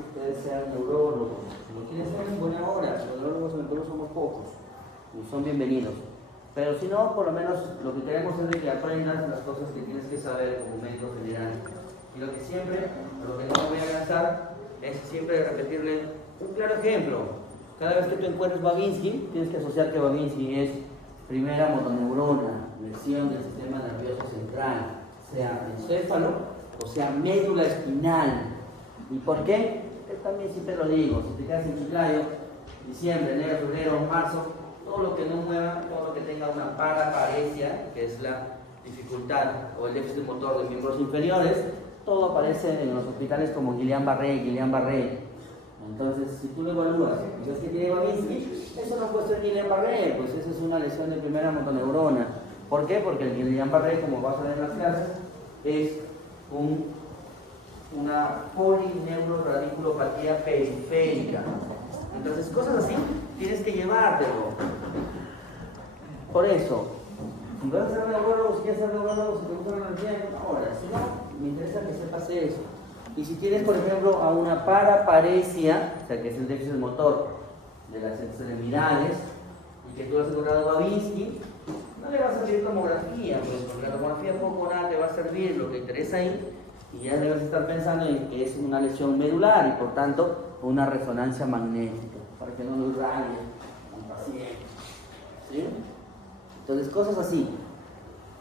ustedes sean neurólogos. Si no quieren ser, en buena hora. Los neurólogos en el Perú somos pocos y son bienvenidos. Pero si no, por lo menos lo que queremos es de que aprendas las cosas que tienes que saber como médico general. Y lo que siempre, lo que no me voy a cansar, es siempre repetirle un claro ejemplo. Cada vez que tú encuentres Babinski, tienes que asociar que Babinski es primera motoneurona, lesión del sistema nervioso central, sea encéfalo o sea médula espinal. ¿Y por qué? Yo también siempre lo digo, si te quedas en Chiclayo, diciembre, enero, febrero, marzo, todo lo que no mueva, todo lo que tenga una paraparesia, que es la dificultad o el déficit motor de miembros inferiores, todo aparece en los hospitales como Guillain-Barré. Entonces, si tú lo evalúas y ves que tiene Babinski, eso no puede ser Guillain-Barré, pues eso es una lesión de primera motoneurona. ¿Por qué? Porque el Guillain-Barré, como vas a ver en las clases, es una polineuroradiculopatía periférica. Entonces, cosas así tienes que llevártelo. Por eso, si vas a ser neurólogo, si quieres ser neurólogo, si te gusta la energía, ahora, si no, me interesa que sepas eso. Y si tienes, por ejemplo, a una paraparesia, o sea, que es el déficit motor de las extremidades, y que tú has encontrado Babinski, no le va a servir tomografía, pues, porque la tomografía poco o nada te va a servir, lo que interesa ahí, y ya debes estar pensando en que es una lesión medular y por tanto una resonancia magnética, para que no lo irradie al paciente. ¿Sí? Entonces, cosas así.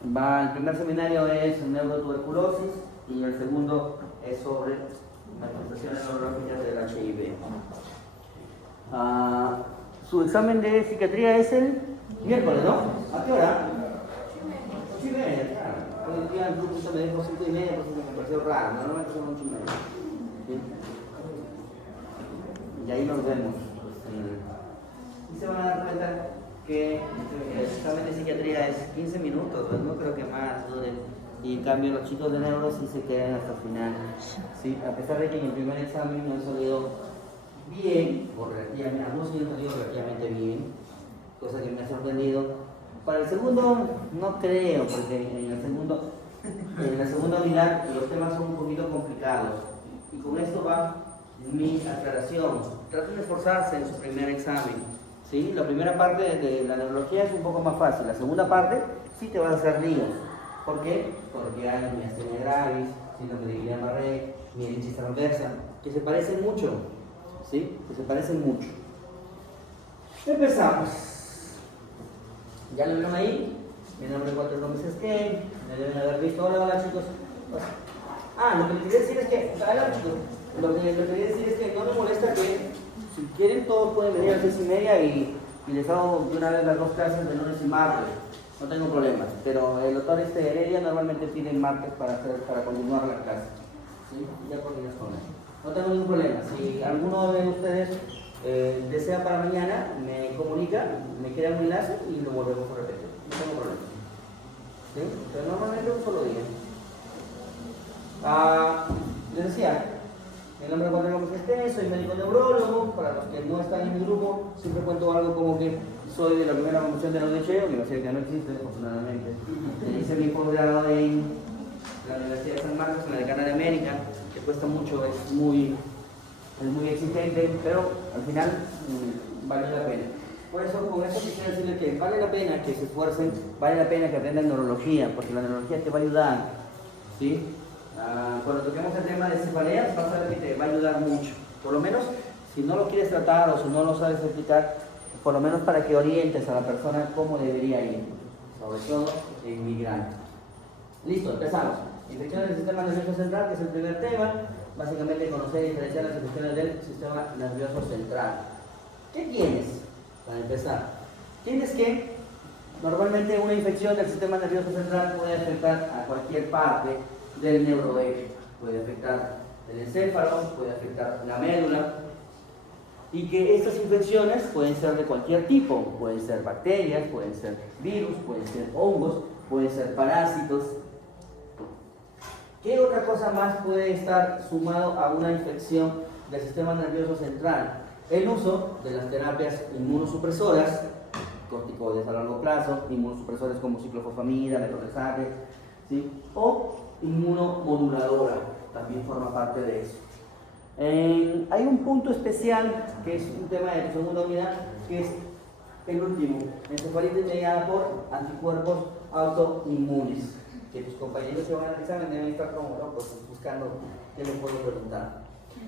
El primer seminario es neurotuberculosis y el segundo es sobre manifestaciones neurológicas del HIV. Su examen de psiquiatría es el miércoles, ¿no? ¿A qué hora? 8:30, claro. Hoy día el grupo me dijo 5:30 porque me pareció raro, normalmente son 8:30. ¿Sí? Y ahí nos vemos. Y se van a dar cuenta que el examen de psiquiatría es 15 minutos, pues no creo que más dure. Y en cambio los chicos de neuro sí se quedan hasta el final. ¿Sí? A pesar de que en el primer examen no he salido bien, o relativamente, no he salido relativamente bien, cosa que me ha sorprendido. Para el segundo no creo, porque en la segunda unidad los temas son un poquito complicados. Y con esto va mi aclaración. Traten de esforzarse en su primer examen. ¿Sí? La primera parte de la neurología es un poco más fácil. La segunda parte sí te va a hacer líos. ¿Por qué? Porque hay miastenia gravis, síndrome de Guillain-Barré, mielitis transversa, que se parecen mucho. ¿Sí? Que se parecen mucho. Empezamos. ¿Ya lo vieron ahí? Mi nombre es Walter Gómez Esquén, me deben haber visto. Hola chicos. Lo que les quería decir es que, lo que les quería decir es que no me molesta que, si quieren, todos pueden venir a las 6:30 y les hago de una vez las dos clases de lunes y martes. No tengo problemas, pero el doctor Heredia normalmente pide martes para continuar la clase. ¿Sí? Ya coordinas con él. No tengo ningún problema. Si alguno de ustedes desea para mañana, me comunica, me crea un enlace y lo volvemos a repetir. No tengo problema. ¿Sí? Pero normalmente un solo día. Les decía, mi nombre es Walter Gómez Esquén, soy médico neurólogo. Para los que no están en mi grupo, siempre cuento algo como que soy de la primera promoción de la UDG, universidad que no existe, afortunadamente. Hice mi posgrado en la Universidad de San Marcos, en la Decana de América, que cuesta mucho, es muy exigente, pero al final vale la pena. Por eso, con eso quisiera decirles que vale la pena que se esfuercen, vale la pena que aprendan neurología, porque la neurología te va a ayudar. ¿Sí? Cuando toquemos el tema de cefaleas, vas a ver que te va a ayudar mucho. Por lo menos, si no lo quieres tratar o si no lo sabes explicar, por lo menos para que orientes a la persona cómo debería ir, sobre todo en migrante. Listo, empezamos. Infecciones del sistema nervioso central, que es el primer tema. Básicamente conocer y diferenciar las infecciones del sistema nervioso central. ¿Qué tienes? Para empezar, tienes que normalmente una infección del sistema nervioso central puede afectar a cualquier parte del neuroeje. Puede afectar el encéfalo, puede afectar la médula. Y que estas infecciones pueden ser de cualquier tipo. Pueden ser bacterias, pueden ser virus, pueden ser hongos, pueden ser parásitos. ¿Qué otra cosa más puede estar sumado a una infección del sistema nervioso central? El uso de las terapias inmunosupresoras, corticoides a largo plazo, inmunosupresores como ciclofosfamida, metotrexate, ¿sí? O inmunomoduladoras, también forma parte de eso. Hay un punto especial que es un tema de segunda unidad, que es el último, encefalitis mediada por anticuerpos autoinmunes, que tus compañeros que van al examen deben estar como locos buscando qué les puedo preguntar.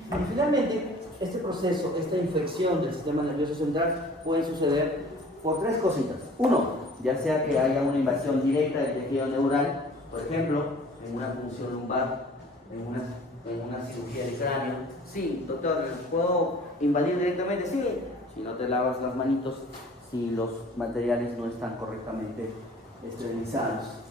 Y finalmente, este proceso, esta infección del sistema nervioso central puede suceder por tres cositas. Uno, ya sea que haya una invasión directa del tejido neural, por ejemplo, en una punción lumbar, en una cirugía de cráneo. Sí, doctor, ¿puedo invadir directamente? Sí, si no te lavas las manitos, si los materiales no están correctamente esterilizados.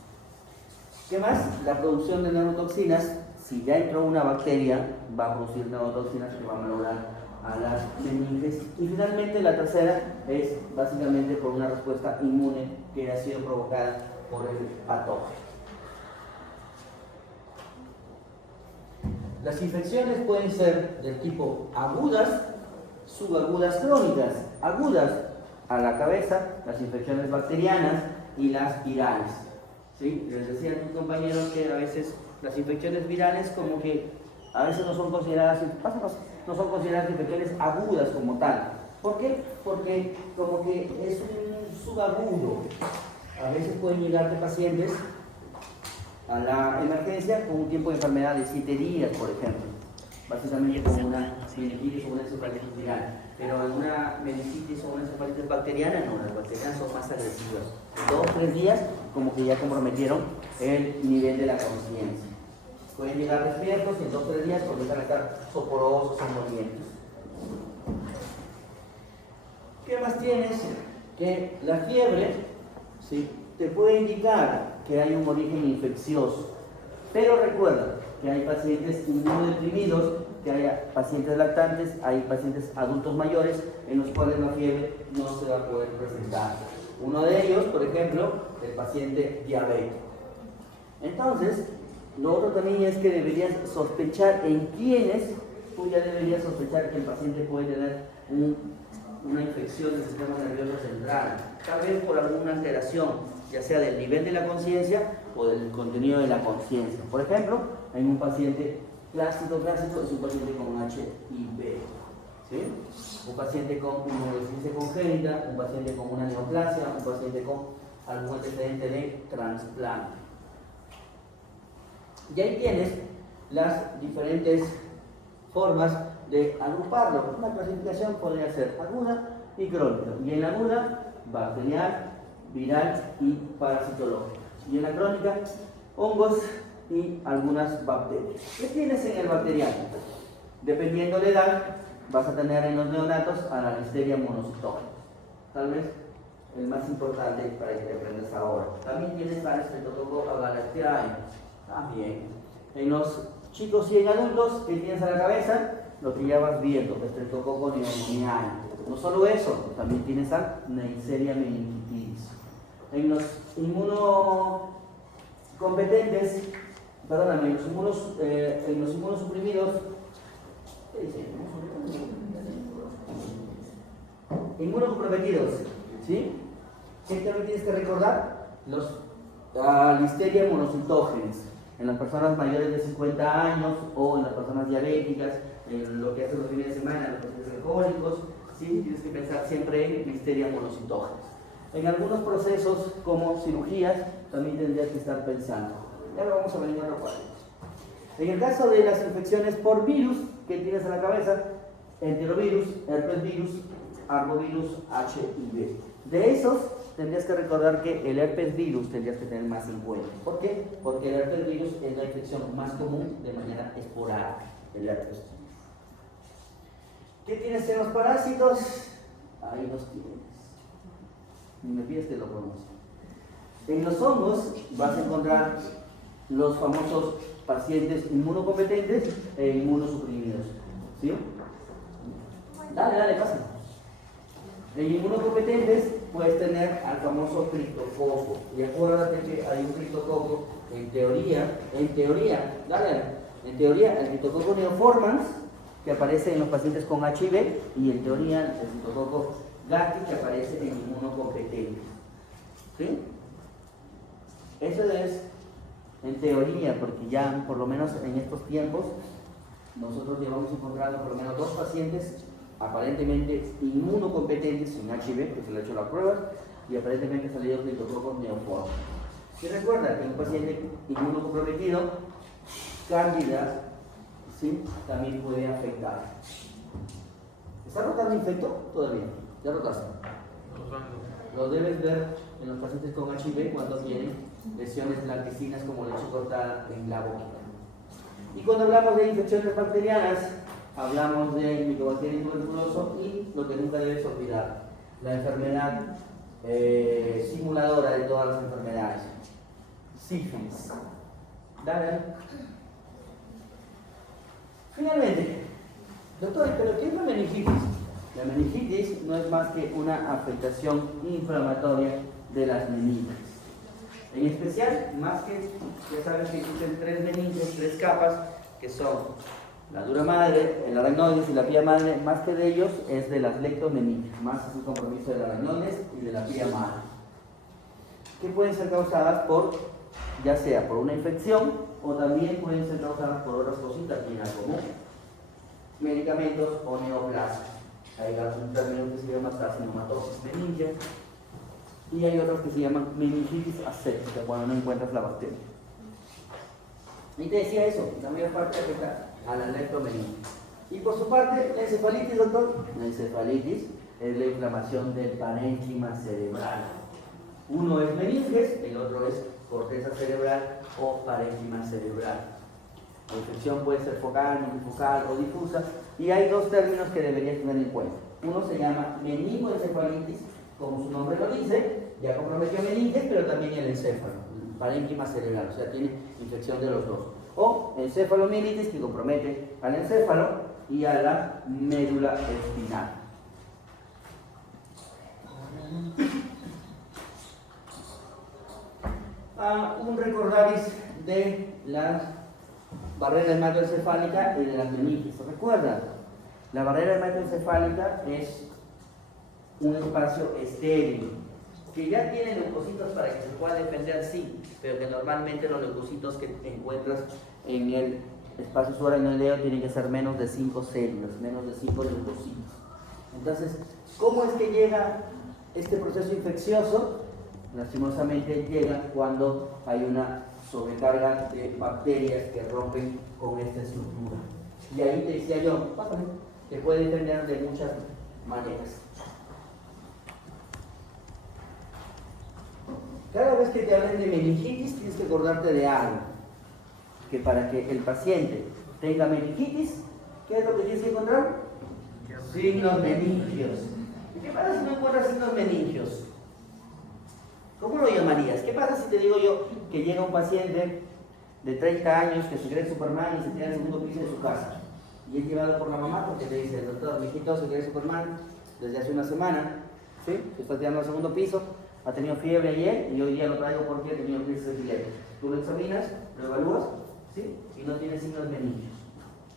¿Qué más? La producción de neurotoxinas. Si ya entró una bacteria, va a producir neurotoxinas que van a malograr a las meninges. Y finalmente la tercera es básicamente por una respuesta inmune que ha sido provocada por el patógeno. Las infecciones pueden ser del tipo agudas, subagudas, crónicas. Agudas a la cabeza, las infecciones bacterianas y las virales. ¿Sí? Les decía a tus compañeros que a veces las infecciones virales como que a veces no son consideradas, no son consideradas infecciones agudas como tal. ¿Por qué? Porque como que es un subagudo. A veces pueden llegarte pacientes a la emergencia con un tiempo de enfermedad de 7 días, por ejemplo. Básicamente como una meningitis o una encefalitis viral. Pero en una meningitis o una encefalitis bacteriana, no, las bacterianas son más agresivas. En 2 o 3 días, como que ya comprometieron el nivel de la conciencia. Pueden llegar despiertos y en 2 o 3 días comienzan a estar soporosos, somnolientos. ¿Qué más tienes? Que la fiebre, ¿sí?, te puede indicar que hay un origen infeccioso. Pero recuerda que hay pacientes inmunodeprimidos, que hay pacientes lactantes, hay pacientes adultos mayores en los cuales la fiebre no se va a poder presentar. Uno de ellos, por ejemplo, el paciente diabético. Entonces, lo otro también es que deberías sospechar en quiénes, tú ya deberías sospechar que el paciente puede tener una infección del sistema nervioso central, tal vez por alguna alteración, ya sea del nivel de la conciencia o del contenido de la conciencia. Por ejemplo, hay un paciente clásico es un paciente con HIV, ¿sí? Un paciente con inmunodeficiencia congénita, un paciente con una neoplasia, un paciente con algún antecedente de trasplante. Y ahí tienes las diferentes formas de agruparlo. Una clasificación podría ser aguda y crónica. Y en la aguda, bacterial, viral y parasitológica. Y en la crónica, hongos y algunas bacterias. ¿Qué tienes en el bacterial? Dependiendo de la edad, vas a tener en los neonatos a la Listeria monocytogenes. Tal vez el más importante para que te aprendas ahora. También tienes a Streptococcus agalactiae. También. En los chicos y en adultos, ¿qué tienes a la cabeza? Lo que ya vas viendo, Streptococcus pneumoniae. No solo eso, también tienes a Neisseria meningitidis. En los inmunocompetentes, perdóname, en los inmunosuprimidos, ¿qué dice? Inmunocomprometidos, ¿sí? ¿Qué también tienes que recordar? Los Listeria monocytogenes. En las personas mayores de 50 años o en las personas diabéticas, en lo que hacen los fines de semana, en los pacientes alcohólicos, ¿sí? Tienes que pensar siempre en Listeria monocytogenes. En algunos procesos como cirugías también tendrías que estar pensando. Ya lo vamos a venir a lo cual. En el caso de las infecciones por virus, ¿qué tienes en la cabeza? Enterovirus, herpesvirus, arbovirus, HIV. De esos tendrías que recordar que el herpesvirus tendrías que tener más en cuenta. ¿Por qué? Porque el herpesvirus es la infección más común de manera esporádica. El herpesvirus. ¿Qué tienes en los parásitos? Ahí los tienes. Ni me pides que lo conozca. En los hongos vas a encontrar los famosos pacientes inmunocompetentes e inmunosuprimidos. ¿Sí? Dale, pasa. En inmunocompetentes puedes tener al famoso criptococo. Y acuérdate que hay un criptococo, en teoría, el criptococo neoformans, que aparece en los pacientes con HIV, y en teoría el criptococo gatti, que aparece en inmunocompetentes. ¿Sí? Eso es en teoría, porque ya por lo menos en estos tiempos nosotros llevamos encontrando por lo menos 2 pacientes aparentemente inmunocompetentes sin HIV, que se le ha hecho la prueba, y aparentemente salido criptococos neoformes. Y recuerda que un paciente inmunocomprometido, cándida, ¿sí?, también puede afectar. ¿Está rotando infecto? Todavía. ¿Ya rotaste? Lo debes ver en los pacientes con HIV cuando tienen lesiones blanquecinas como leche cortada en la boca. Y cuando hablamos de infecciones bacterianas, hablamos de Mycobacterium tuberculoso y lo que nunca debes olvidar, la enfermedad simuladora de todas las enfermedades, sífilis. Dale. Finalmente, doctor, ¿pero qué es la meningitis? La meningitis no es más que una afectación inflamatoria de las meninges. En especial, más que ya sabes que existen 3 meninges, 3 capas, que son la dura madre, el aracnoides y la pía madre. Más que de ellos es de las leptomeninges, más es el compromiso del aracnoides y de la pía madre, que pueden ser causadas por, ya sea por una infección o también pueden ser causadas por otras cositas como medicamentos o neoplasias. Hay un término que se llama carcinomatosis meningia y hay otros que se llaman meningitis aséptica cuando no encuentras la bacteria. Y te decía eso, la mayor parte afecta a la leptomeninge. Y por su parte, la encefalitis, doctor. La encefalitis es la inflamación del parénquima cerebral. Uno es meninges, el otro es corteza cerebral o parénquima cerebral. La infección puede ser focal, multifocal o difusa, y hay 2 términos que deberías tener en cuenta. Uno se llama meningoencefalitis, como su nombre lo dice, ya comprometió meninges, pero también el encéfalo, el parénquima cerebral, o sea, tiene infección de los 2. O encefalomielitis, que compromete al encéfalo y a la médula espinal. Un recordaris de la barrera hematoencefálica y de las meninges. Recuerda, la barrera hematoencefálica es un espacio estéril que ya tiene leucocitos para que se pueda defender, sí, pero que normalmente los leucocitos que encuentras en el espacio subaracnoideo tienen que ser menos de 5 células, menos de 5 leucocitos. Entonces, ¿cómo es que llega este proceso infeccioso? Lastimosamente llega cuando hay una sobrecarga de bacterias que rompen con esta estructura. Y ahí te decía yo, pásame, que puede defender de muchas maneras. Cada vez que te hablen de meningitis tienes que acordarte de algo, que para que el paciente tenga meningitis, ¿qué es lo que tienes que encontrar? Signos meningios. ¿Y qué pasa si no encuentras signos meningios? ¿Cómo lo llamarías? ¿Qué pasa si te digo yo que llega un paciente de 30 años que se cree Superman y se tira en el segundo piso de su casa? Y es llevado por la mamá porque te dice, doctor, mi hijito se cree Superman desde hace una semana, ¿sí? Se está tirando al segundo piso, ha tenido fiebre ayer y hoy día lo traigo porque ha tenido crisis de fiebre. Tú lo examinas, lo evalúas, ¿sí? Y no tiene signos meningios.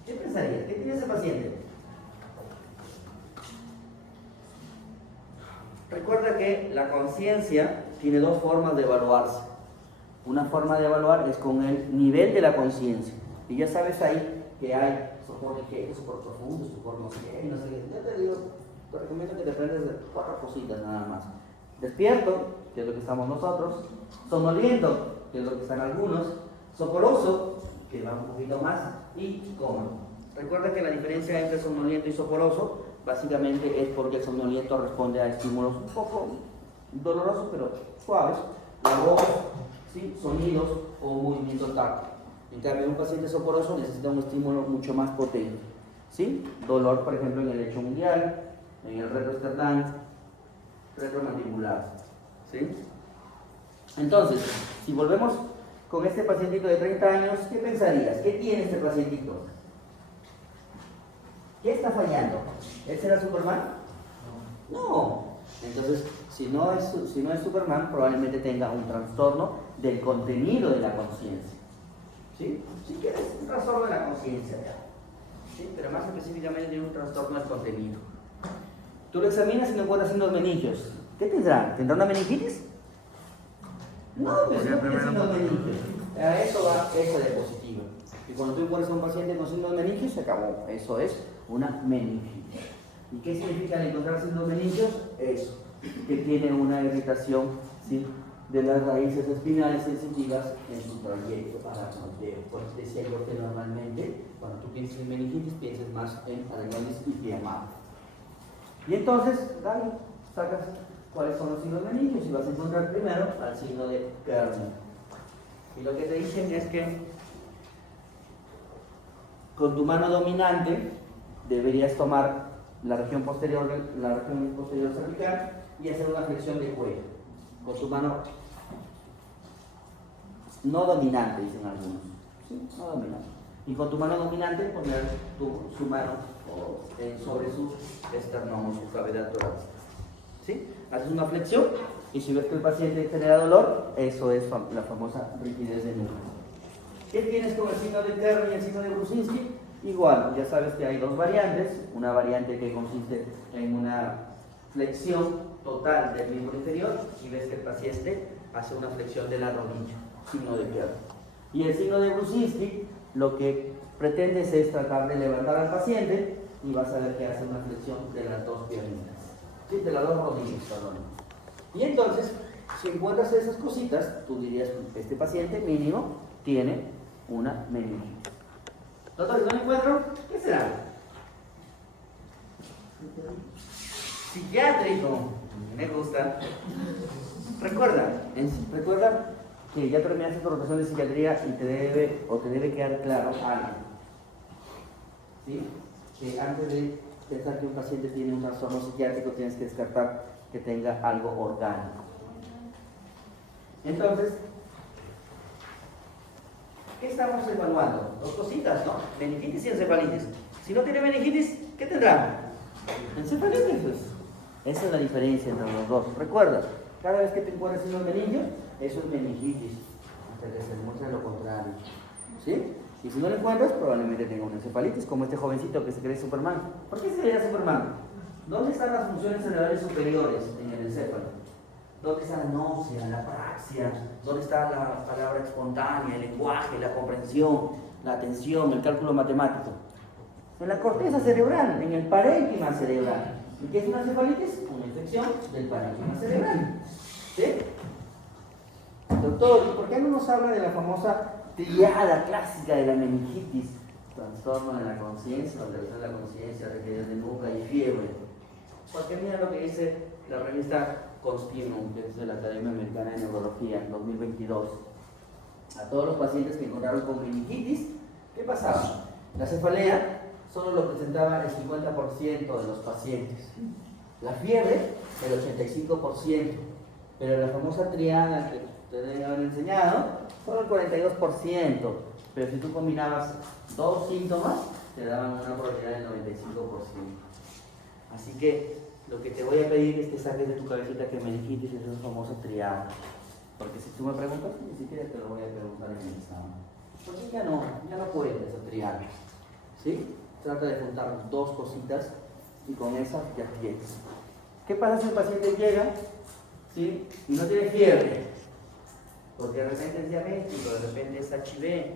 ¿Qué pensarías? ¿Qué tiene ese paciente? Recuerda que la conciencia tiene 2 formas de evaluarse. Una forma de evaluar es con el nivel de la conciencia. Y ya sabes ahí que hay soporte ligero, soporte profundo, soporte no sé qué, no sé qué. Ya te digo, te recomiendo que te aprendas de 4 cositas nada más. Despierto, que es lo que estamos nosotros. Somnoliento, que es lo que están algunos. Soporoso, que va un poquito más. Y cómodo. Recuerda que la diferencia entre somnoliento y soporoso básicamente es porque el somnoliento responde a estímulos un poco dolorosos pero suaves, la voz, ¿sí?, sonidos o movimiento táctil. En cambio, un paciente soporoso necesita un estímulo mucho más potente, ¿sí? Dolor, por ejemplo, en el lecho mundial, en el retroesternal, retromandibular, ¿sí? Entonces, si volvemos con este pacientito de 30 años, ¿qué pensarías? ¿Qué tiene este pacientito? ¿Qué está fallando? ¿Él será Superman? No. Entonces, si no es Superman, probablemente tenga un trastorno del contenido de la conciencia. ¿Sí? Si quieres, un trastorno de la conciencia, ¿sí? Pero más específicamente tiene un trastorno del contenido. Tú lo examinas y no encuentras signos meningios. ¿Qué tendrá? ¿Tendrá una meningitis? No, pues no tiene signos meningios. A eso va esa diapositiva. cuando tú encuentras a un paciente con signos de meningios, se acabó. Eso es una meningitis. ¿Y qué significa al encontrar signos de meningios? Eso, que tiene una irritación, ¿sí?, de las raíces espinales sensitivas en su trayecto aracnoideo. Por eso decía yo que normalmente, cuando tú piensas en meningitis, piensas más en aracnoides y diamante. Y entonces, Dani, sacas cuáles son los signos de meningios y vas a encontrar primero al signo de Kernel. Y lo que te dicen es que con tu mano dominante deberías tomar la región posterior cervical y hacer una flexión de cuello. Con tu mano no dominante, dicen algunos. ¿Sí? No dominante. Y con tu mano dominante poner su mano sobre su esternón o su cavidad torácica. ¿Sí? Haces una flexión y si ves que el paciente genera dolor, eso es la famosa rigidez de nuca. ¿Qué tienes con el signo de Kernel y el signo de Brusinski? Igual, ya sabes que hay dos variantes. Una variante que consiste en una flexión total del miembro inferior y ves que el paciente hace una flexión de la rodilla, signo de Kernel. Y el signo de Brusinski lo que pretendes es tratar de levantar al paciente y vas a ver que hace una flexión de las dos piernitas, ¿sí?, de las dos rodillas, perdón. Y entonces, si encuentras esas cositas, tú dirías, este paciente mínimo tiene una meningitis. Doctor, si no encuentro, ¿qué será? Psiquiátrico. Me gusta. Recuerda que ya terminaste tu rotación de psiquiatría y te debe quedar claro algo. ¿Sí? Que antes de pensar que un paciente tiene un trastorno psiquiátrico, tienes que descartar que tenga algo orgánico. Entonces, ¿qué estamos evaluando? Dos cositas, ¿no? Meningitis y encefalitis. Si no tiene meningitis, ¿qué tendrá? Encefalitis. Esa es la diferencia entre los dos. Recuerda, cada vez que te encuentres en los meningios, eso es meningitis, hasta que se demuestre lo contrario. ¿Sí? Y si no lo encuentras, probablemente tenga una encefalitis, como este jovencito que se cree Superman. ¿Por qué se creía Superman? ¿Dónde están las funciones cerebrales superiores en el encéfalo? ¿Dónde está la náusea, la praxia? ¿Dónde está la palabra espontánea, el lenguaje, la comprensión, la atención, el cálculo matemático? En la corteza cerebral, en el parénquima cerebral. ¿Y qué es una encefalitis? Una infección del parénquima cerebral. ¿Sí? Doctor, ¿por qué no nos habla de la famosa triada clásica de la meningitis? Trastorno de la conciencia, alteración de la conciencia, rigidez de nuca y fiebre. Porque mira lo que dice la revista Continuum, que es de la Academia Americana de Neurología, en 2022. A todos los pacientes que encontraron con meningitis, ¿qué pasaba? La cefalea solo lo presentaba el 50% de los pacientes. La fiebre, el 85%. Pero la famosa triada que te deben haber enseñado, solo el 42%. Pero si tú combinabas dos síntomas, te daban una probabilidad del 95%. Así que lo que te voy a pedir es que saques de tu cabecita que meningitis es una famosa triada. Porque si tú me preguntas, ni siquiera te lo voy a preguntar en el examen. Porque ya no puedes esa triada. ¿Sí? Trata de juntar dos cositas y con esas ya tienes. ¿Qué pasa si el paciente llega, ¿sí?, y no tiene fiebre? Porque de repente es diabético, de repente es HIV.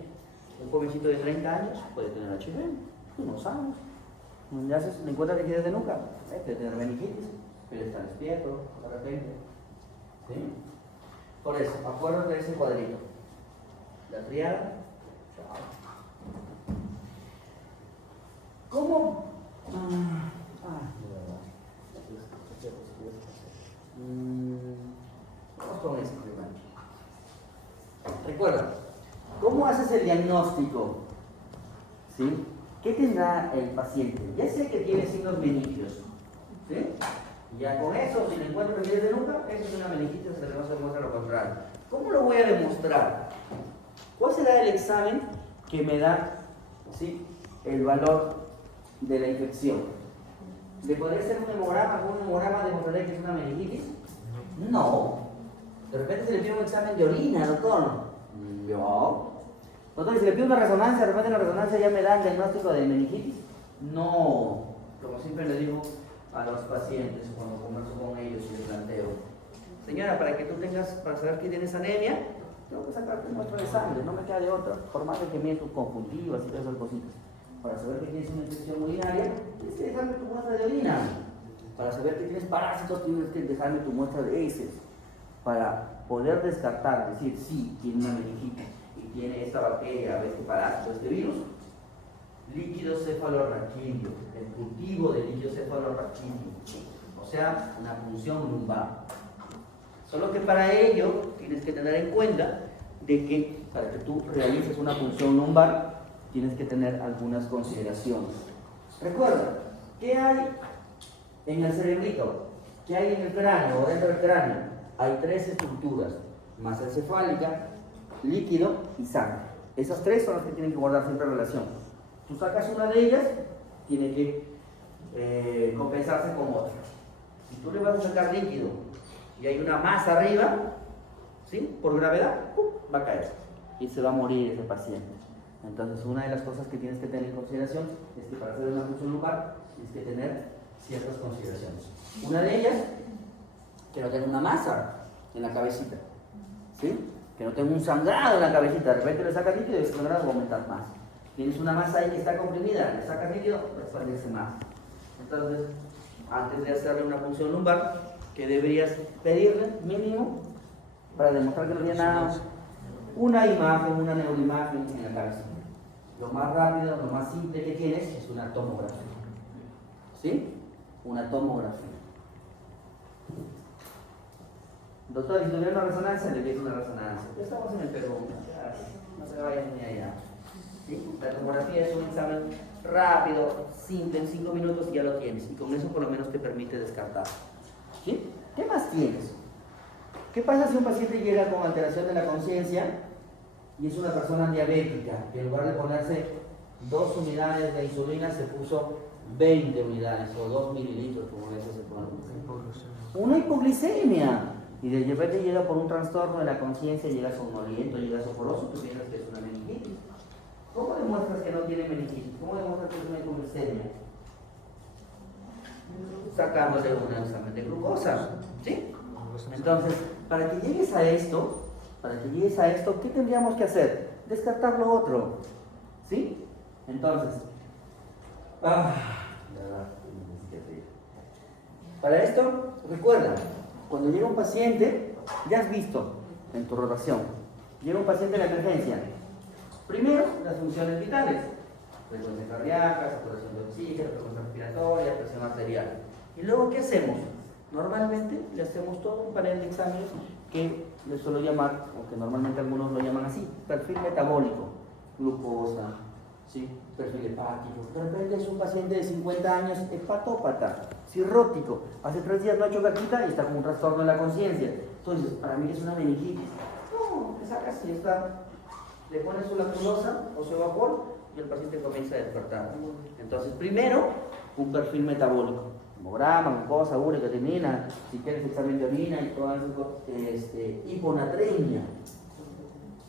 Un jovencito de 30 años puede tener HIV, tú no sabes. Ya se le encuentra rigidez de nuca, puede tener meningitis, pero está despierto de repente. ¿Sí? Por eso, acuérdate de ese cuadrito. La triada. ¿Cómo? Vamos con eso primero. Recuerda, ¿cómo haces el diagnóstico? ¿Sí? ¿Qué tendrá el paciente? Ya sé que tiene signos meningios. ¿Sí? Ya con eso, si le encuentro rigidez de nuca, eso es una meningitis, se le demuestra lo contrario. ¿Cómo lo voy a demostrar? ¿Cuál será el examen que me da, ¿sí?, el valor de la infección? ¿Le podría ser un hemograma? ¿Con un hemograma demostraré que es una meningitis? No. De repente se le pide un examen de orina, doctor. No. Doctor, si le pido una resonancia, de repente la resonancia ya me da el diagnóstico de meningitis. No. Como siempre le digo a los pacientes cuando converso con ellos y les planteo: señora, para que tú tengas, para saber que tienes anemia, tengo que sacarte muestra de sangre, no me queda de otra, por más de que miren tus conjuntivas y todas esas cositas. Para saber que tienes una infección urinaria, tienes que dejarme tu muestra de orina. Para saber que tienes parásitos, tienes que dejarme tu muestra de heces. Para poder descartar, decir, sí, tiene una meningitis y tiene esta bacteria, este parásito, este virus, líquido cefalorraquídeo, el cultivo de líquido cefalorraquídeo, o sea, una punción lumbar. Solo que para ello tienes que tener en cuenta de que para que tú realices una punción lumbar tienes que tener algunas consideraciones. Recuerda, ¿qué hay en el cerebrito? ¿Qué hay en el cráneo o dentro del cráneo? Hay tres estructuras: masa encefálica, líquido y sangre. Esas tres son las que tienen que guardar siempre relación. Tú sacas una de ellas, tiene que compensarse con otra. Si tú le vas a sacar líquido y hay una masa arriba, ¿sí? Por gravedad, va a caer y se va a morir ese paciente. Entonces, una de las cosas que tienes que tener en consideración es que para hacer una punción lumbar tienes que tener ciertas consideraciones. Una de ellas, que no tenga una masa en la cabecita, ¿sí? Que no tenga un sangrado en la cabecita. De repente le sacas líquido y ese sangrado va a aumentar más. Tienes una masa ahí que está comprimida, le sacas líquido, va a expandirse más. Entonces, antes de hacerle una punción lumbar, ¿qué deberías pedirle mínimo para demostrar que no tiene nada? Una imagen, una neuroimagen en la cabeza. Lo más rápido, lo más simple que tienes es una tomografía. ¿Sí? Una tomografía. Doctor, ¿y si tuviera una resonancia? Le pido una resonancia. Ya estamos en el Perú. No se vayan ni allá. ¿Sí? La tomografía es un examen rápido, simple, en 5 minutos y ya lo tienes. Y con eso por lo menos te permite descartar. ¿Sí? ¿Qué más tienes? ¿Qué pasa si un paciente llega con alteración de la conciencia y es una persona diabética que en lugar de ponerse 2 unidades de insulina se puso 20 unidades o 2 mililitros, como a veces se pone? Una hipoglicemia. Y de repente llega por un trastorno de la conciencia, llega somnoliento, llega soporoso, tú piensas que es una meningitis. ¿Cómo demuestras que no tiene meningitis? ¿Cómo demuestras que es una hipoglicemia? Sacándole un examen de glucosa, ¿sí? Entonces, para que llegues a esto, ¿qué tendríamos que hacer? Descartar lo otro, ¿sí? Entonces, para esto, recuerda, cuando llega un paciente, ya has visto en tu rotación, llega un paciente de la emergencia. Primero, las funciones vitales: frecuencia cardíaca, saturación de oxígeno, frecuencia respiratoria, presión arterial. Y luego, ¿qué hacemos? Normalmente le hacemos todo un panel de exámenes que les suelo llamar, o que normalmente algunos lo llaman así, perfil metabólico: glucosa, ¿sí? Perfil hepático. De repente es un paciente de 50 años, hepatópata, cirrótico, hace 3 días no ha hecho caquita y está con un trastorno de la conciencia. Entonces, para mí es una meningitis. No, te sacas y está, le pones su lactulosa o su evapor y el paciente comienza a despertar. Entonces, primero, un perfil metabólico: hemograma, glucosa, urea, creatinina, si quieres examen de orina y todas esas cosas, hiponatremia.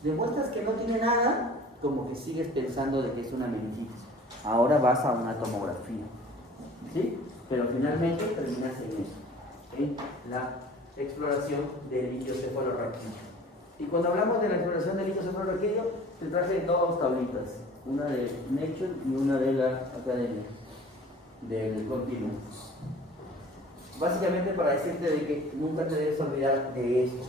Demuestras que no tiene nada, como que sigues pensando de que es una meningitis. Ahora vas a una tomografía, ¿sí? Pero finalmente terminas en eso, en la exploración del líquido cefalorraquídeo. Y cuando hablamos de la exploración del líquido cefalorraquídeo, te traje 2 tablitas, una de Nature y una de la Academia del Continuum. Básicamente para decirte de que nunca te debes olvidar de esto.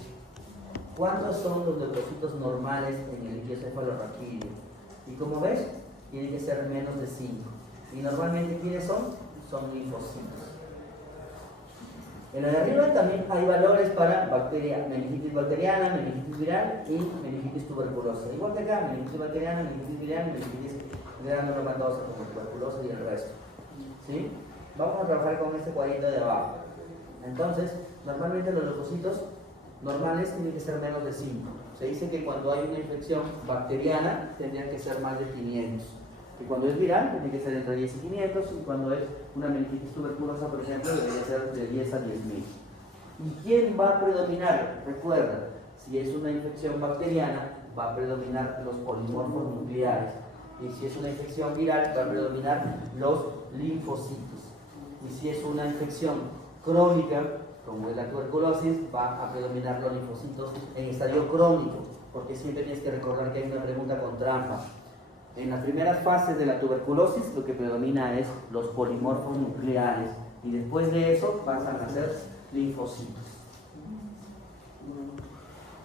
¿Cuántos son los leucocitos normales en el líquido cefalorraquídeo? Y como ves, tiene que ser menos de 5. Y normalmente, ¿quiénes son? Son linfocitos. En la de arriba también hay valores para bacteria, meningitis bacteriana, meningitis viral y meningitis tuberculosa. Igual que acá, meningitis bacteriana, meningitis viral, meningitis granulomatosa como tuberculosa y el resto. ¿Sí? Vamos a trabajar con este cuadrito de abajo. Entonces, normalmente los leucocitos normales tienen que ser menos de 5. Se dice que cuando hay una infección bacteriana tendrían que ser más de 500. Y cuando es viral tiene que ser entre 10 y 500. Y cuando es una meningitis tuberculosa, por ejemplo, debería ser de 10 a 10.000. ¿Y quién va a predominar? Recuerda, si es una infección bacteriana, va a predominar los polimorfos nucleares. Y si es una infección viral, va a predominar los linfocitos. Y si es una infección crónica, como es la tuberculosis, va a predominar los linfocitos en estadio crónico. porque siempre tienes que recordar que hay una pregunta con trampa. En las primeras fases de la tuberculosis lo que predomina es los polimorfos nucleares y después de eso pasan a ser linfocitos.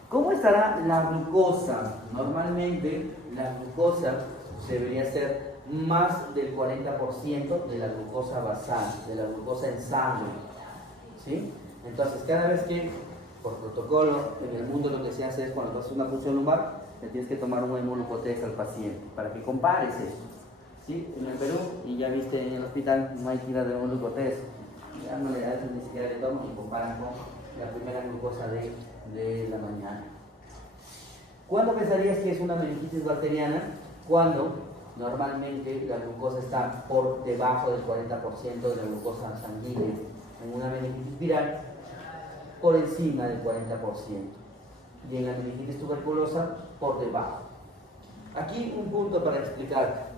¿Cómo estará la glucosa? Normalmente la glucosa debería ser más del 40% de la glucosa basal, de la glucosa en sangre, ¿sí? Entonces cada vez que, por protocolo, en el mundo lo que se hace es cuando haces una punción lumbar, le tienes que tomar un hemoglucotest al paciente para que compares esto, ¿sí? En el Perú, y ya viste en el hospital, no hay que ir a de hemoglucotest, ya no le das ni siquiera le toman y comparan con la primera glucosa de la mañana. ¿Cuándo pensarías que es una meningitis bacteriana? Cuando normalmente la glucosa está por debajo del 40% de la glucosa sanguínea. En una meningitis viral, por encima del 40%. Y en la meningitis tuberculosa, por debajo. Aquí un punto para explicar.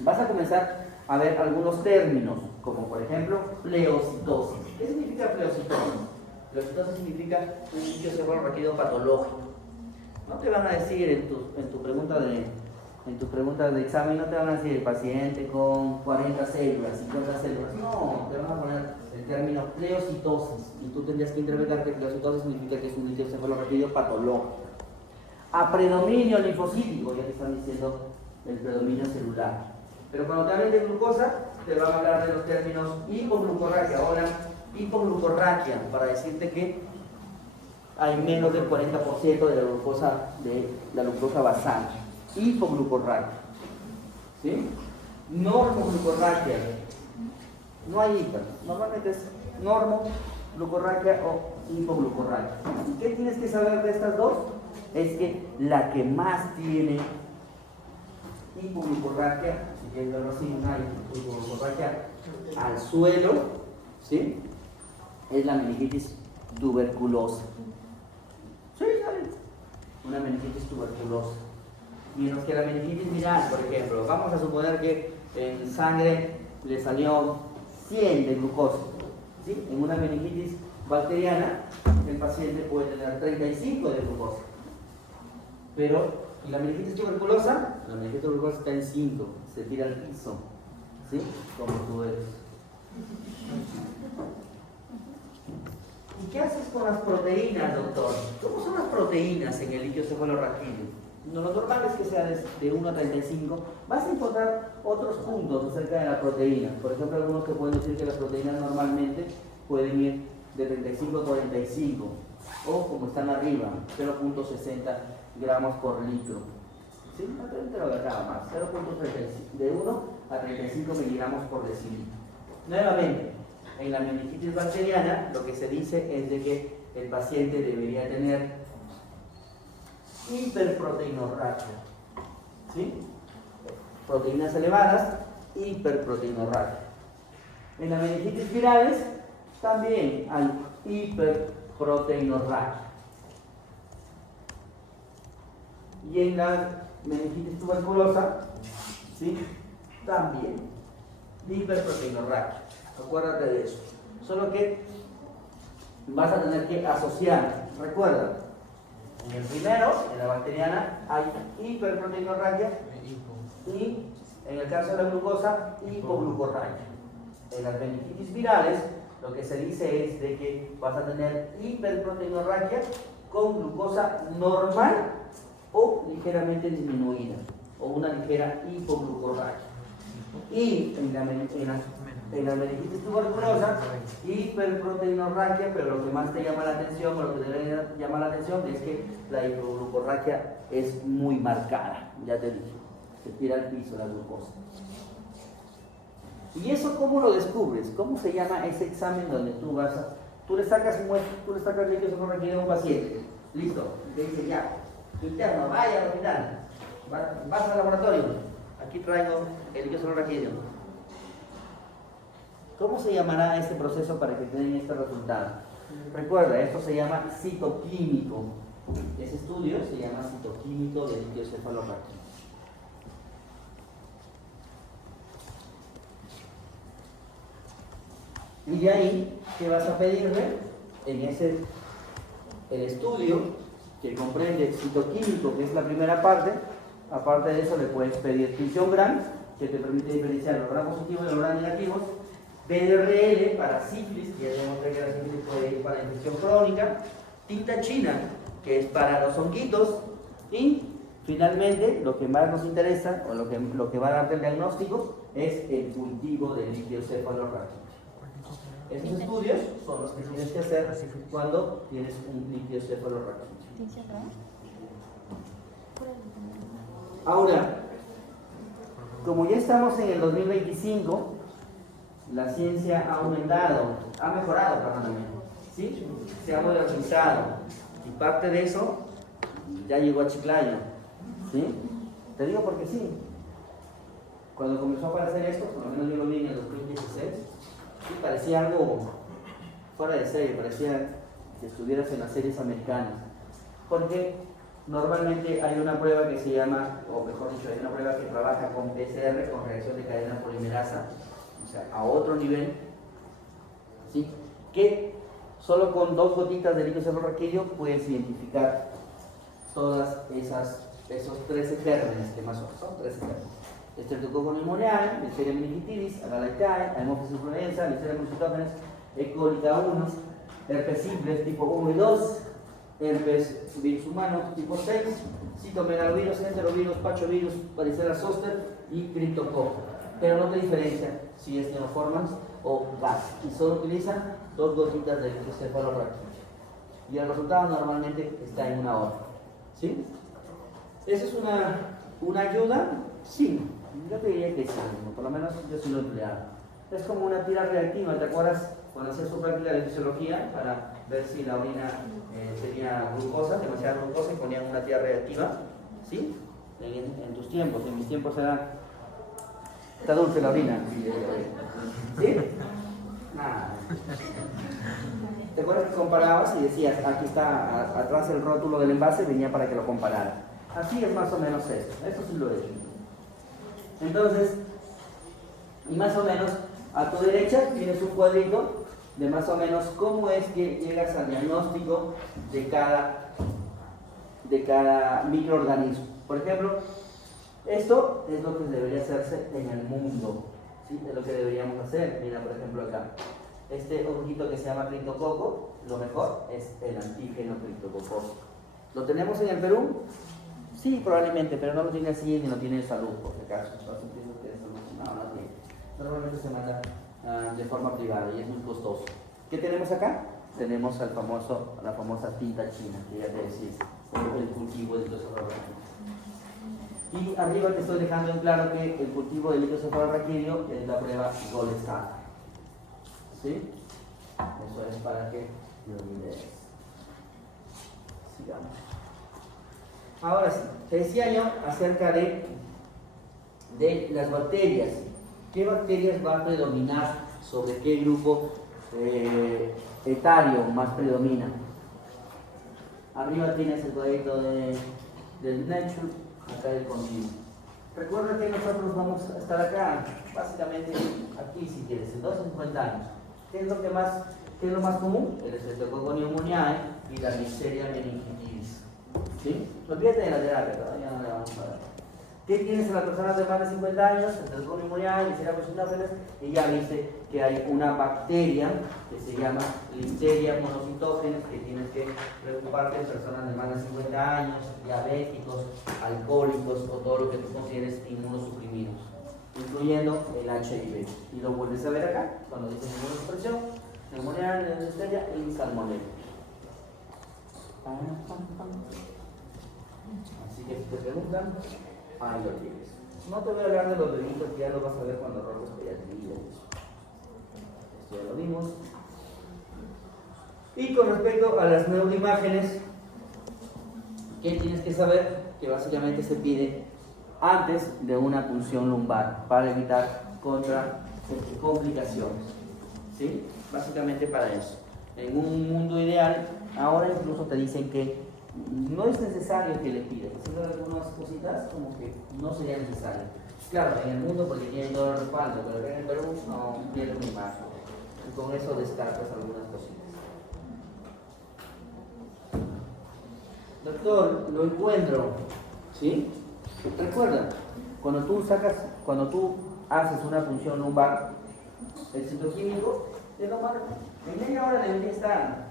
Vas a comenzar a ver algunos términos, como por ejemplo, pleocitosis. ¿Qué significa pleocitosis? Pleocitosis significa un líquido cefalorraquídeo patológico. No te van a decir en tu pregunta de examen, no te van a decir el paciente con 40 células, 50 células. No, te van a poner el término pleocitosis y tú tendrías que interpretar que pleocitosis significa que es un líquido cefalorraquídeo patológico. A predominio linfocítico, ya te están diciendo el predominio celular. Pero cuando te hablen de glucosa, te van a hablar de los términos hipoglucorraquia. Ahora, hipoglucorraquia, para decirte que hay menos del 40% de la glucosa basal. Hipoglucorraquia. ¿Sí? Normoglucorraquia. No hay hiper. Normalmente es normoglucorraquia o hipoglucorraquia. ¿Y qué tienes que saber de estas dos? Es que la que más tiene hipoglucorraquia, si quieres verlo así, una hipoglucorraquia al suelo, ¿sí? Es la meningitis tuberculosa. Sí, ¿sabes? Una meningitis tuberculosa. Mientras que la meningitis viral, por ejemplo, vamos a suponer que en sangre le salió 100 de glucosa, ¿sí? En una meningitis bacteriana, el paciente puede tener 35 de glucosa. Pero y la meningitis tuberculosa está en 5, se tira al piso, ¿sí? Como tú eres. ¿Y qué haces con las proteínas, doctor? ¿Cómo son las proteínas en el líquido cefalorraquídeo? No, lo normal es que sea de 1 a 35. Vas a encontrar otros puntos acerca de la proteína. Por ejemplo, algunos que pueden decir que las proteínas normalmente pueden ir de 35 a 45. O como están arriba, 0.60 gramos por litro. ¿Sí? No te lo dejaba más. 0.35, de 1 a 35 miligramos por decilitro. Nuevamente, en la meningitis bacteriana lo que se dice es de que el paciente debería tener hiperproteinorraquia. ¿Sí? Proteínas elevadas, hiperproteinorraquia. En las meningitis virales también hay hiperproteinorraquia. Y en la meningitis tuberculosa, ¿sí? También hiperproteinorraquia. Acuérdate de eso. Solo que vas a tener que asociar. Recuerda, en el primero, en la bacteriana, hay hiperproteinorraquia y en el caso de la glucosa, hipoglucorraquia. En las meningitis virales, lo que se dice es de que vas a tener hiperproteinorraquia con glucosa normal o ligeramente disminuida, o una ligera hipoglucorraquia. Y en la meningitis tuberculosa, hiperproteinorraquia, pero lo que más te llama la atención, o lo que te llama la atención, es que la hipoglucorraquia es muy marcada. Ya te dije, se tira al piso la glucosa. ¿Y eso cómo lo descubres? ¿Cómo se llama ese examen donde tú le sacas líquido cefalorraquídeo a un paciente? Listo, te dice ya, interno, vaya al hospital, vas al laboratorio, aquí traigo el líquido cefalorraquídeo. ¿Cómo se llamará este proceso para que tengan este resultado? Recuerda, esto se llama citoquímico. Ese estudio se llama citoquímico del líquido cefalorraquídeo. Y de ahí, ¿qué vas a pedirle? El estudio que comprende citoquímico, que es la primera parte. Aparte de eso, le puedes pedir tinción GRAM, que te permite diferenciar los gram positivos de los gram negativos. BDRL para sífilis, que ya demostré que la sífilis puede ir para infección crónica. Tinta china, que es para los honguitos. Y finalmente, lo que más nos interesa, o lo que va a darte el diagnóstico, es el cultivo del líquido cefalorraquídeo. Esos estudios son los que tienes que hacer cuando tienes un líquido cefalorraquídeo. Ahora, como ya estamos en el 2025, la ciencia ha aumentado, ha mejorado, perdóname, ¿sí? Se ha modernizado, y parte de eso ya llegó a Chiclayo, ¿sí? Te digo porque sí. Cuando comenzó a aparecer esto, por lo menos yo lo vi en el 2016, sí, parecía algo fuera de serie, parecía que estuvieras en las series americanas, porque normalmente hay una prueba que se llama, o mejor dicho, hay una prueba que trabaja con PCR, con reacción de cadena polimerasa, o sea, a otro nivel, ¿sí? Que solo con 2 gotitas de líquido cefalorraquídeo puedes identificar todas esos 13 gérmenes, que más son 13 gérmenes. Streptococcus pneumoniae, Listeria meningitis, Agalactiae, Haemophilus influenza, Listeria monocytogenes, E. coli K1, herpes simplex tipo 1 y 2, herpes virus humano tipo 6, citomegalovirus, enterovirus, pachovirus, varicela zoster y criptococo. Pero no te diferencia si es neoformans o gas, y solo utiliza 2 gotitas de cefalorraquídeo. Y el resultado normalmente está en 1 hora. ¿Sí? ¿Esa es una ayuda? Sí, yo te diría que sí, por lo menos yo sí lo he empleado. Es como una tira reactiva, ¿te acuerdas? Cuando hacías su práctica de fisiología para ver si la orina tenía glucosa, demasiada glucosa, y ponían una tira reactiva, ¿sí? En tus tiempos, en mis tiempos está dulce la orina. ¿Sí? Nada. ¿Te acuerdas que comparabas y decías, aquí está atrás el rótulo del envase, venía para que lo comparara? Así es más o menos eso sí lo he hecho. Entonces, y más o menos a tu derecha tienes un cuadrito de más o menos cómo es que llegas al diagnóstico de cada microorganismo. Por ejemplo, esto es lo que debería hacerse en el mundo, ¿sí? Es lo que deberíamos hacer. Mira, por ejemplo, acá. Este honguito que se llama criptococo, lo mejor es el antígeno criptococoso. ¿Lo tenemos en el Perú? Sí, probablemente, pero no lo tiene así ni lo tiene de salud, por si acaso. No tiene. Normalmente se manda de forma privada y es muy costoso. ¿Qué tenemos acá? Tenemos la famosa tinta china, que ya te decía, el cultivo del líquido cefalorraquídeo. Y arriba te estoy dejando en claro que el cultivo del líquido cefalorraquídeo es la prueba Gold Standard. ¿Sí? Eso es para que lo mides. Sigamos. Ahora sí, te decía yo acerca de las bacterias. ¿Qué bacterias van a predominar sobre qué grupo etario más predomina? Arriba tienes el cuadrito del Nature, acá el continuo. Recuerda que nosotros vamos a estar acá, básicamente aquí si quieres, en 250 años. ¿Qué es lo más común? El Streptococcus pneumoniae y la Listeria meningitis. ¿Sí? Olvídate de la terapia, todavía no le vamos a dar. ¿Qué tienes en las personas de más de 50 años? El Streptococcus pneumoniae, Listeria monocytogenes, y ya viste que hay una bacteria que se llama Listeria monocytogenes, que tienes que preocuparte en personas de más de 50 años, diabéticos, alcohólicos o todo lo que tú consideres inmunosuprimidos, incluyendo el HIV. Y lo vuelves a ver acá, cuando dices inmunosupresión, neumonía, Listeria y salmonella. Así que si te preguntan, ahí lo tienes. No te voy a hablar de los delitos, que ya lo vas a ver cuando rompes pediatría. Esto ya lo vimos. Y con respecto a las neuroimágenes, ¿qué tienes que saber? Que básicamente se pide antes de una punción lumbar para evitar complicaciones. ¿Sí? Básicamente para eso. En un mundo ideal, ahora incluso te dicen que no es necesario que le pidas. Hacer algunas cositas como que no sería necesario. Claro, en el mundo porque tiene todo el respaldo, pero en el Perú no tiene un imagen. Y con eso descartas algunas cositas. Doctor, lo encuentro. ¿Sí? Recuerda, cuando tú haces una punción lumbar, el citoquímico de lo más, en media hora debería estar.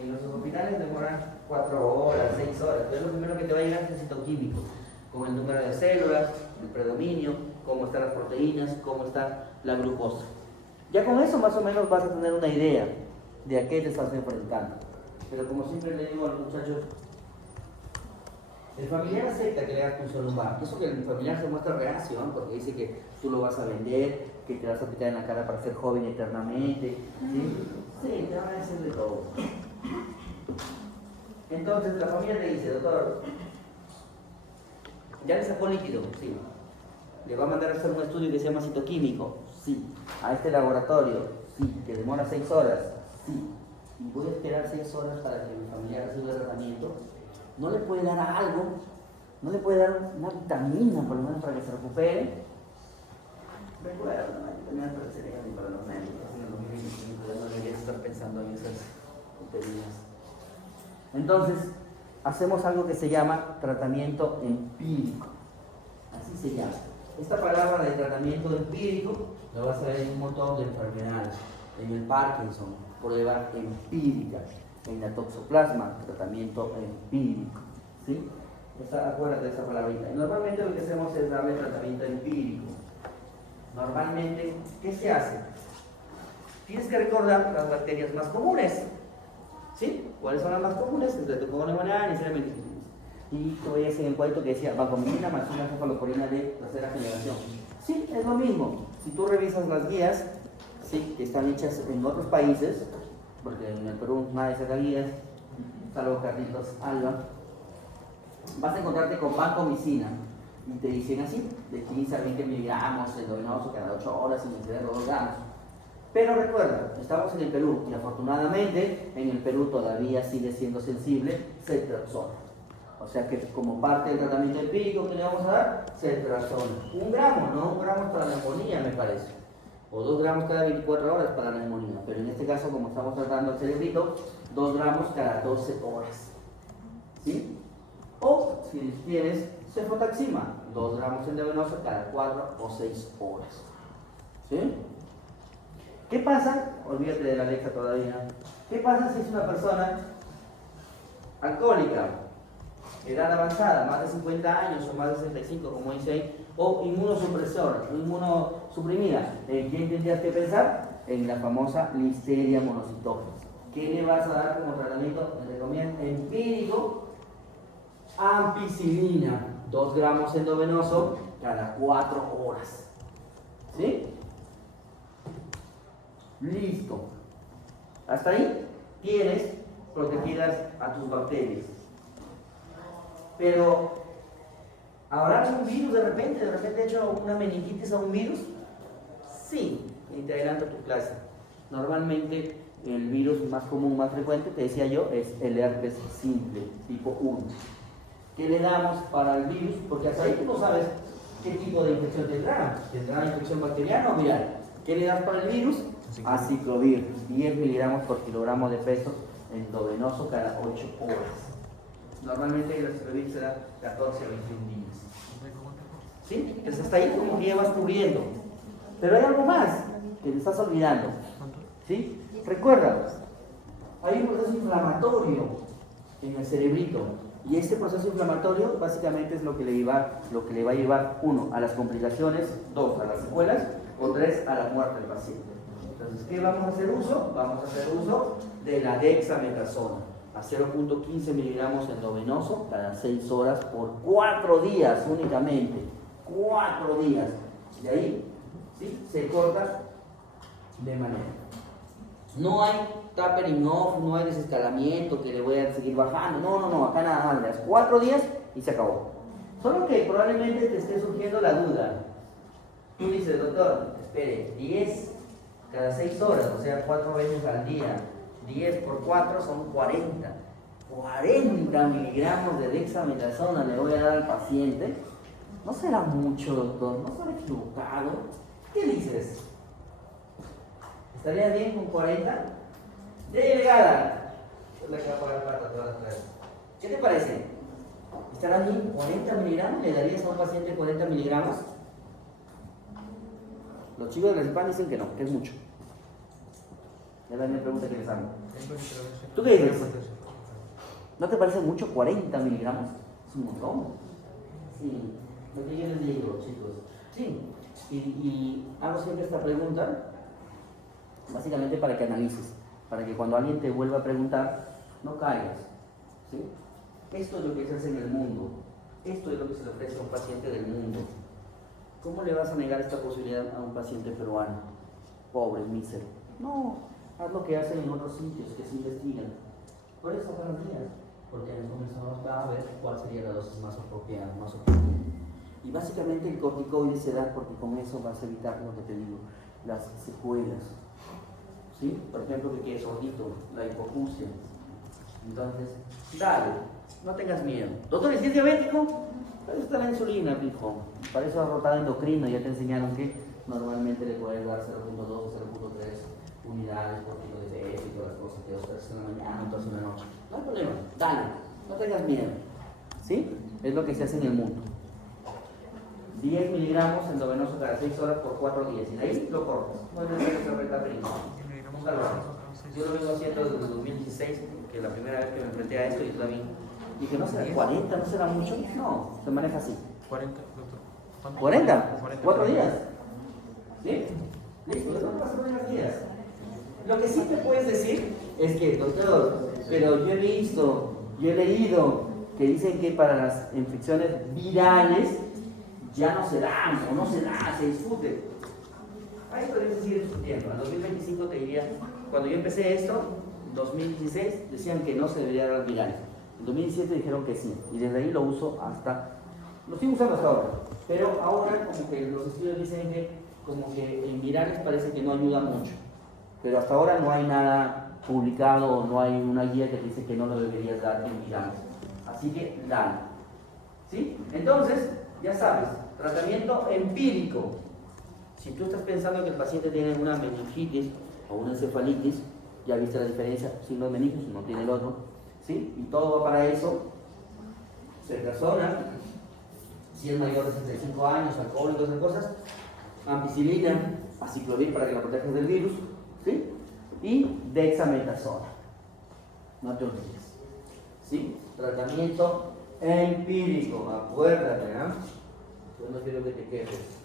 En los hospitales demoran 4 horas, 6 horas. Entonces lo primero que te va a llegar es el citoquímico, con el número de células, el predominio, cómo están las proteínas, cómo está la glucosa. Ya con eso más o menos vas a tener una idea de a qué te estás enfrentando. Pero como siempre le digo a los muchachos, el familiar acepta que le hagas punción lumbar. Eso que el familiar se muestra reacio, ¿no? Porque dice que tú lo vas a vender, que te vas a aplicar en la cara para ser joven eternamente. Sí, te van a decir de todo. Entonces la familia te dice, doctor, ¿ya le sacó líquido? Sí. ¿Le va a mandar a hacer un estudio que se llama citoquímico? Sí. ¿A este laboratorio? Sí. ¿Que demora 6 horas? Sí. ¿Y voy a esperar 6 horas para que mi familiar reciba el tratamiento? ¿No le puede dar algo? ¿No le puede dar una vitamina por lo menos para que se recupere? Recuerda, no hay vitaminas para el cerebro ni para los médicos. En el 2025 ya no deberías estar pensando en esas tonterías. Entonces, hacemos algo que se llama tratamiento empírico. Así se llama. Esta palabra de tratamiento empírico lo vas a ver en un montón de enfermedades. En el Parkinson, prueba empírica. En la toxoplasma, tratamiento empírico. ¿Sí? Acuérdate de esa palabrita. Y normalmente lo que hacemos es darle tratamiento empírico. Normalmente, ¿qué se hace? Tienes que recordar las bacterias más comunes. ¿Sí? ¿Cuáles son las más comunes? Streptococcus pneumoniae, y te voy a decir el cuento que decía vancomicina más una cefalosporina de tercera generación. Sí, es lo mismo. Si tú revisas las guías, sí, que están hechas en otros países, porque en el Perú nadie saca guías, salvo Carlitos Alba, vas a encontrarte con vancomicina y te dicen así, de 15 a 20 miligramos endovenoso cada 8 horas sin exceder los 2 gramos. Pero recuerda, estamos en el Perú y afortunadamente en el Perú todavía sigue siendo sensible ceftriaxona. O sea que como parte del tratamiento empírico que le vamos a dar, ceftriaxona. 1 gramo, no 1 gramo para la neumonía me parece. O 2 gramos cada 24 horas para la neumonía. Pero en este caso, como estamos tratando el cerebrito, 2 gramos cada 12 horas. ¿Sí? O si tienes cefotaxima, 2 gramos endovenoso cada 4 o 6 horas. ¿Sí? ¿Qué pasa? Olvídate de la Alexa todavía. ¿Qué pasa si es una persona alcohólica, edad avanzada, más de 50 años o más de 65, como dice ahí, o inmunosupresor, inmunosuprimida? ¿En quién tendrías que pensar? En la famosa Listeria monocytogenes. ¿Qué le vas a dar como tratamiento? Entre comillas, empírico, ampicilina, 2 gramos endovenoso cada 4 horas. ¿Sí? Listo. Hasta ahí tienes protegidas a tus bacterias. Pero, ¿habrá un virus de repente he hecho una meningitis a un virus? Sí, y te adelanto tu clase. Normalmente el virus más común, más frecuente, te decía yo, es el herpes simple, tipo 1. ¿Qué le damos para el virus? Porque hasta ahí tú no sabes qué tipo de infección tendrá. ¿Tendrá infección bacteriana o viral? ¿Qué le das para el virus? Aciclovir, 10 miligramos por kilogramo de peso endovenoso cada 8 horas. Normalmente el aciclovir se da 14 a 21 días. ¿Sí? Entonces hasta ahí como que ya vas cubriendo. Pero hay algo más que te estás olvidando. ¿Sí? Recuerda, hay un proceso inflamatorio en el cerebrito. Y este proceso inflamatorio básicamente es lo que le va a llevar, 1, a las complicaciones, 2, a las secuelas, o 3, a la muerte del paciente. Entonces, ¿qué vamos a hacer uso? Vamos a hacer uso de la dexametasona, a 0.15 miligramos endovenoso cada 6 horas por 4 días únicamente. 4 días. De ahí, ¿sí?, se corta de manera. No hay tapering off, no hay desescalamiento que le voy a seguir bajando. No, acá nada más. Le das 4 días y se acabó. Solo que probablemente te esté surgiendo la duda. Tú dices, doctor, espere, 10 cada 6 horas, o sea, 4 veces al día. 10 por 4 son 40. 40 miligramos de dexametasona le voy a dar al paciente. ¿No será mucho, doctor? ¿No será equivocado? ¿Qué dices? ¿Estaría bien con 40? De delegada. Es la que va a pagar plata todas las clases. ¿Qué te parece? ¿Estará bien 40 miligramos? ¿Le darías a un paciente 40 miligramos? Los chicos de la CIPAN dicen que no, que es mucho. Es la misma pregunta que les hago. ¿Tú qué dices? ¿No te parece mucho 40 miligramos? Es un montón. Sí, lo que yo les digo, chicos. Sí, y hago siempre esta pregunta, básicamente para que analices, para que cuando alguien te vuelva a preguntar, no caigas. ¿Sí? Esto es lo que se hace en el mundo. Esto es lo que se le ofrece a un paciente del mundo. ¿Cómo le vas a negar esta posibilidad a un paciente peruano? Pobre, mísero. No, haz lo que hacen en otros sitios, que se investigan. Por eso garantías, porque en el comenzamos va a ver cuál sería la dosis más apropiada, más oportuna. Y básicamente el corticoide se da porque con eso vas a evitar lo que te digo, las secuelas. ¿Sí? Por ejemplo, que quede sordito, la hipoacusia. Entonces, dale, no tengas miedo. Doctor, ¿y si es diabético? Para eso está la insulina, hijo. Para eso ha rotado endocrino, ya te enseñaron que normalmente le puedes dar 0.2 o 0.3 unidades por kilo de peso y todas las cosas, que 2 veces en la mañana, entonces en la noche. No hay problema, dale, no tengas miedo. ¿Sí? Es lo que se hace en el mundo. 10 miligramos endovenoso cada 6 horas por 4 días. Y de ahí lo cortas. No es necesario que se recapitule. Nunca lo hagas. Yo lo vengo haciendo desde el 2016, que la primera vez que me enfrenté a esto y también dije, ¿no será 40? ¿No será mucho? No, se maneja así. 40, doctor. 40, 4 días. ¿Sí? Listo, eso no pasa por unos días. Lo que sí te puedes decir es que, doctor, pero yo he visto, yo he leído que dicen que para las infecciones virales ya no se dan, o no se da, se discute. Ahí podemos seguir discutiendo. En 2025 te diría, cuando yo empecé esto, en 2016 decían que no se debería dar virales. En 2017 dijeron que sí, y desde ahí lo uso hasta, lo sigo usando hasta ahora. Pero ahora como que los estudios dicen que como que en virales parece que no ayuda mucho. Pero hasta ahora no hay nada publicado, no hay una guía que dice que no lo deberías dar en virales. Así que dale. ¿Sí? Entonces, ya sabes, tratamiento empírico. Si tú estás pensando que el paciente tiene una meningitis o una encefalitis, ya viste la diferencia, signo de meningitis, no tiene el otro, ¿sí? Y todo va para eso. Ceftriaxona, si es mayor de 65 años, alcohol y todas esas cosas, ampicilina, aciclovir para que la protejas del virus, ¿sí? Y dexametasona. No te olvides, ¿sí? Tratamiento empírico, acuérdate, ¿eh? Yo no quiero que te quejes.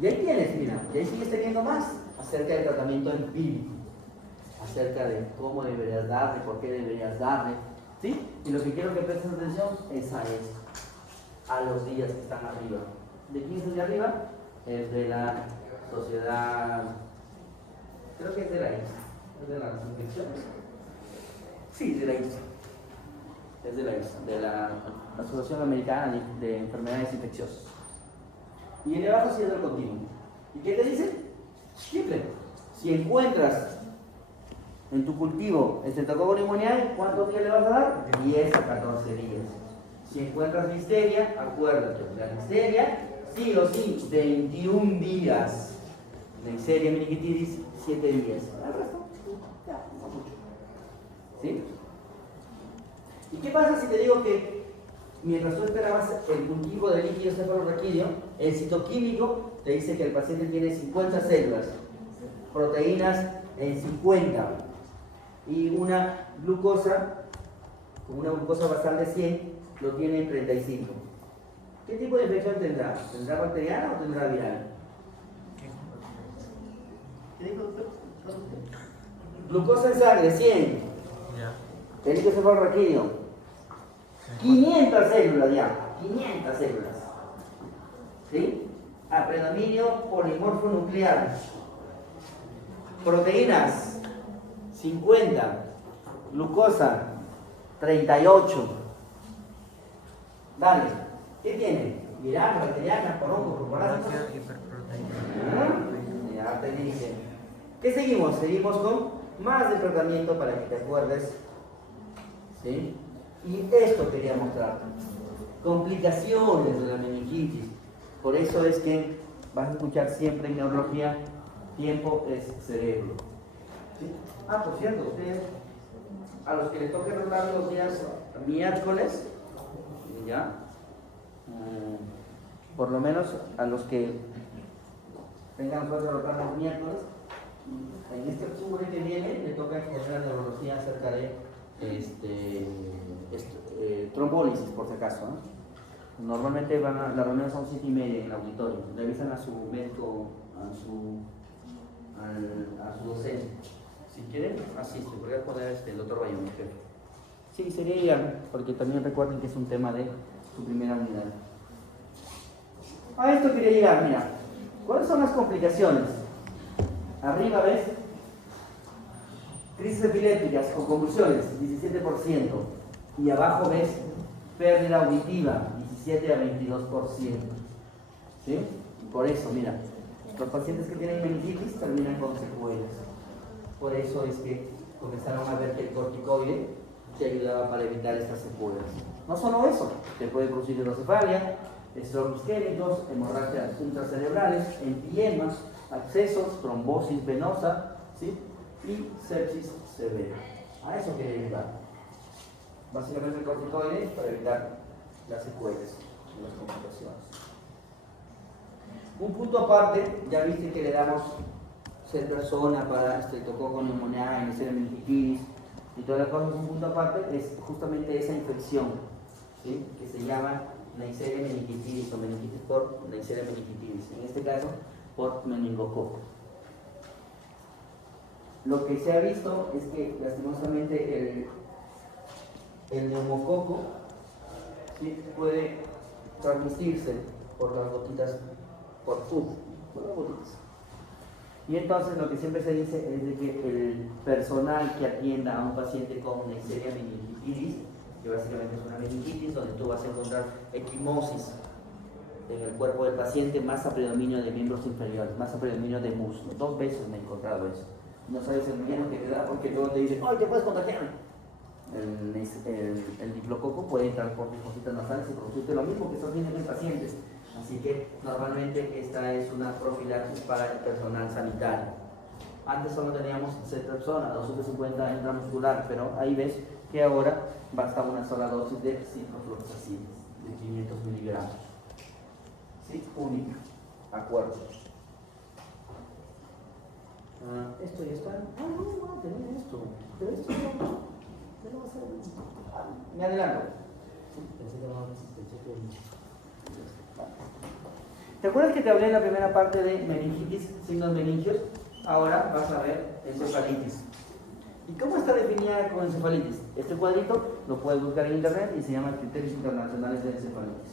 Y ahí tienes, mira, y ahí sigues teniendo más acerca del tratamiento empírico, acerca de cómo deberías darle, por qué deberías darle, ¿sí? Y lo que quiero que prestes atención es a los días que están arriba. ¿De quién es de arriba? Es de la sociedad, creo que es de la INSA, es de las infecciones. Sí, de la INSA. Es de la INSA, de la Asociación Americana de Enfermedades Infecciosas. Y en el abajo sí es del continuo. ¿Y qué te dice? Simple. Si encuentras en tu cultivo estreptococcus pneumoniae, ¿cuántos días le vas a dar? 10 a 14 días. Si encuentras listeria, acuérdate, la listeria sí o sí 21 días. Listeria meningitis 7 días. El resto, ya, no mucho. ¿Sí? ¿Y qué pasa si te digo que mientras tú esperabas el cultivo de líquido cefalorraquídeo, el citoquímico te dice que el paciente tiene 50 células, proteínas en 50 y una glucosa, con una glucosa basal de 100, lo tiene en 35? ¿Qué tipo de infección tendrá? ¿Tendrá bacteriana o tendrá viral? ¿Qué dijo, doctor? Glucosa en sangre, 100. El líquido cefalorraquídeo, 500 células ya, 500 células. ¿Sí? A predominio polimorfo nuclear. Proteínas, 50. Glucosa, 38. Dale, ¿qué tiene? Viral, bacteriana, porongo, corporales. Ya te dije. ¿Qué seguimos? Seguimos con más de tratamiento para que te acuerdes. ¿Sí? Y esto quería mostrarte. Complicaciones de la meningitis. Por eso es que vas a escuchar siempre en neurología, tiempo es cerebro. ¿Sí? Ah, por cierto, ustedes a los que les toque rotar los días miércoles, ¿ya? Por lo menos a los que tengan suerte de rotar los miércoles, en este octubre que viene le toca exponer la neurología acerca de trombólisis, por si acaso, ¿no? Normalmente las reuniones son 7:30 en el auditorio. Le avisan a su médico, a su docente. Si quieren, asiste. Voy a poner el doctor Bayón. Sí, sería ideal, porque también recuerden que es un tema de su primera unidad. A esto quería llegar, mira. ¿Cuáles son las complicaciones? Arriba ves crisis epilépticas o convulsiones, 17%. Y abajo ves pérdida auditiva, 17 a 22%. ¿Sí? Por eso, mira, los pacientes que tienen meningitis terminan con secuelas. Por eso es que comenzaron a ver que el corticoide te ayudaba para evitar estas secuelas. No solo eso, te puede producir hidrocefalia, estragos isquémicos, hemorragias intracerebrales, empiemas, abscesos, trombosis venosa, ¿sí? Y sepsis severa. A eso quería llegar. Básicamente el corticoide para evitar las secuelas y las complicaciones. Un punto aparte, ya viste que le damos ser persona para estreptococo, neumonía, Neisseria meningitis y todas las cosas. Un punto aparte es justamente esa infección, ¿sí? Que se llama Neisseria meningitis o meningitis por Neisseria meningitis, en este caso por meningococo. Lo que se ha visto es que lastimosamente el neumococo, ¿sí? Puede transmitirse por las gotitas, por las gotitas. Y entonces lo que siempre se dice es de que el personal que atienda a un paciente con Neisseria meningitis, que básicamente es una meningitis donde tú vas a encontrar equimosis en el cuerpo del paciente, más a predominio de miembros inferiores, más a predominio de muslo. 2 veces me he encontrado eso. No sabes el miedo que te da porque luego te dicen, ¡ay, te puedes contagiar! El diplococo puede entrar por tus fositas nasales y producirte lo mismo que estás viendo en pacientes. Así que normalmente esta es una profilaxis para el personal sanitario. Antes solo teníamos ceftriaxona, 250 intramuscular, pero ahí ves que ahora basta una sola dosis de ciprofloxacin de 500 miligramos. Sí, única, acuerdo. Esto ya está. No, tener esto. Pero esto no va a ser. Me adelanto. Sí, pensé que ¿te acuerdas que te hablé en la primera parte de meningitis, signos meningios? Ahora vas a ver encefalitis. ¿Y cómo está definida con encefalitis? Este cuadrito lo puedes buscar en internet y se llama Criterios Internacionales de Encefalitis.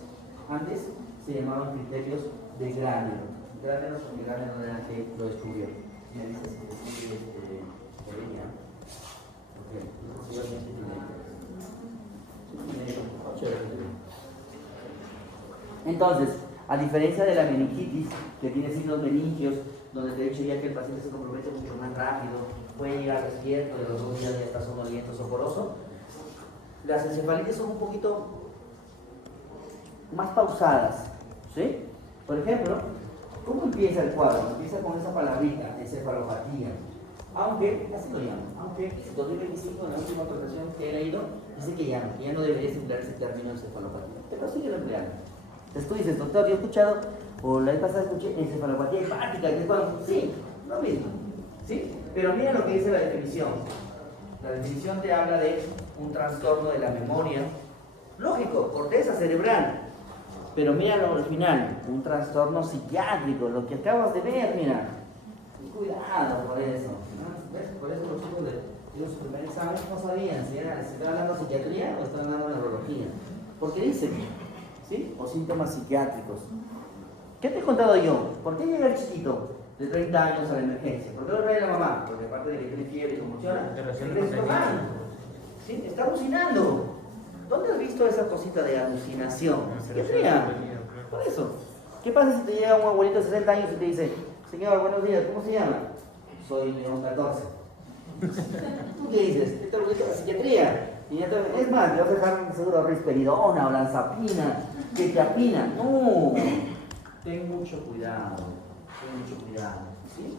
Antes se llamaban criterios de Granero. Granero porque Granero era el que lo descubrió. Me dices que descubrió Coreña. Entonces, a diferencia de la meningitis, que tiene signos meningios, donde de hecho ya que el paciente se compromete mucho más rápido, puede llegar despierto, de los 2 días ya está somnoliento, soporoso, las encefalitis son un poquito más pausadas, ¿sí? Por ejemplo, ¿cómo empieza el cuadro? Empieza con esa palabrita, encefalopatía. Aunque, así lo llamo, aunque en 2025, en la última actualización que he leído, dice que ya no debería emplear ese término encefalopatía, pero sigue empleando. Entonces tú dices, doctor, yo he escuchado, o la vez pasada escuché encefalopatía hepática, que es cuando, sí, lo mismo, ¿sí? Pero mira lo que dice la definición. La definición te habla de un trastorno de la memoria, lógico, corteza cerebral. Pero mira lo original, un trastorno psiquiátrico, lo que acabas de ver, mira. Cuidado por eso. ¿Ves? Por eso los chicos de su primer examen no sabían si estaban dando psiquiatría o estaban dando neurología. Porque dicen, ¿sí? O síntomas psiquiátricos. ¿Qué te he contado yo? ¿Por qué llega el chiquito de 30 años a la emergencia? ¿Por qué lo trae la mamá? Porque aparte de que tiene fiebre y convulsiona, ¿sí? Está alucinando. ¿Dónde has visto esa cosita de alucinación? Psiquiatría. Por eso. ¿Qué pasa si te llega un abuelito de 60 años y te dice, señor, buenos días, ¿cómo se llama? Soy León 14. ¿Tú qué dices? Esto lo dice la psiquiatría. Y entonces, es más, te vas a dejar seguro risperidona, olanzapina, quetiapina. No, ten mucho cuidado, ¿sí?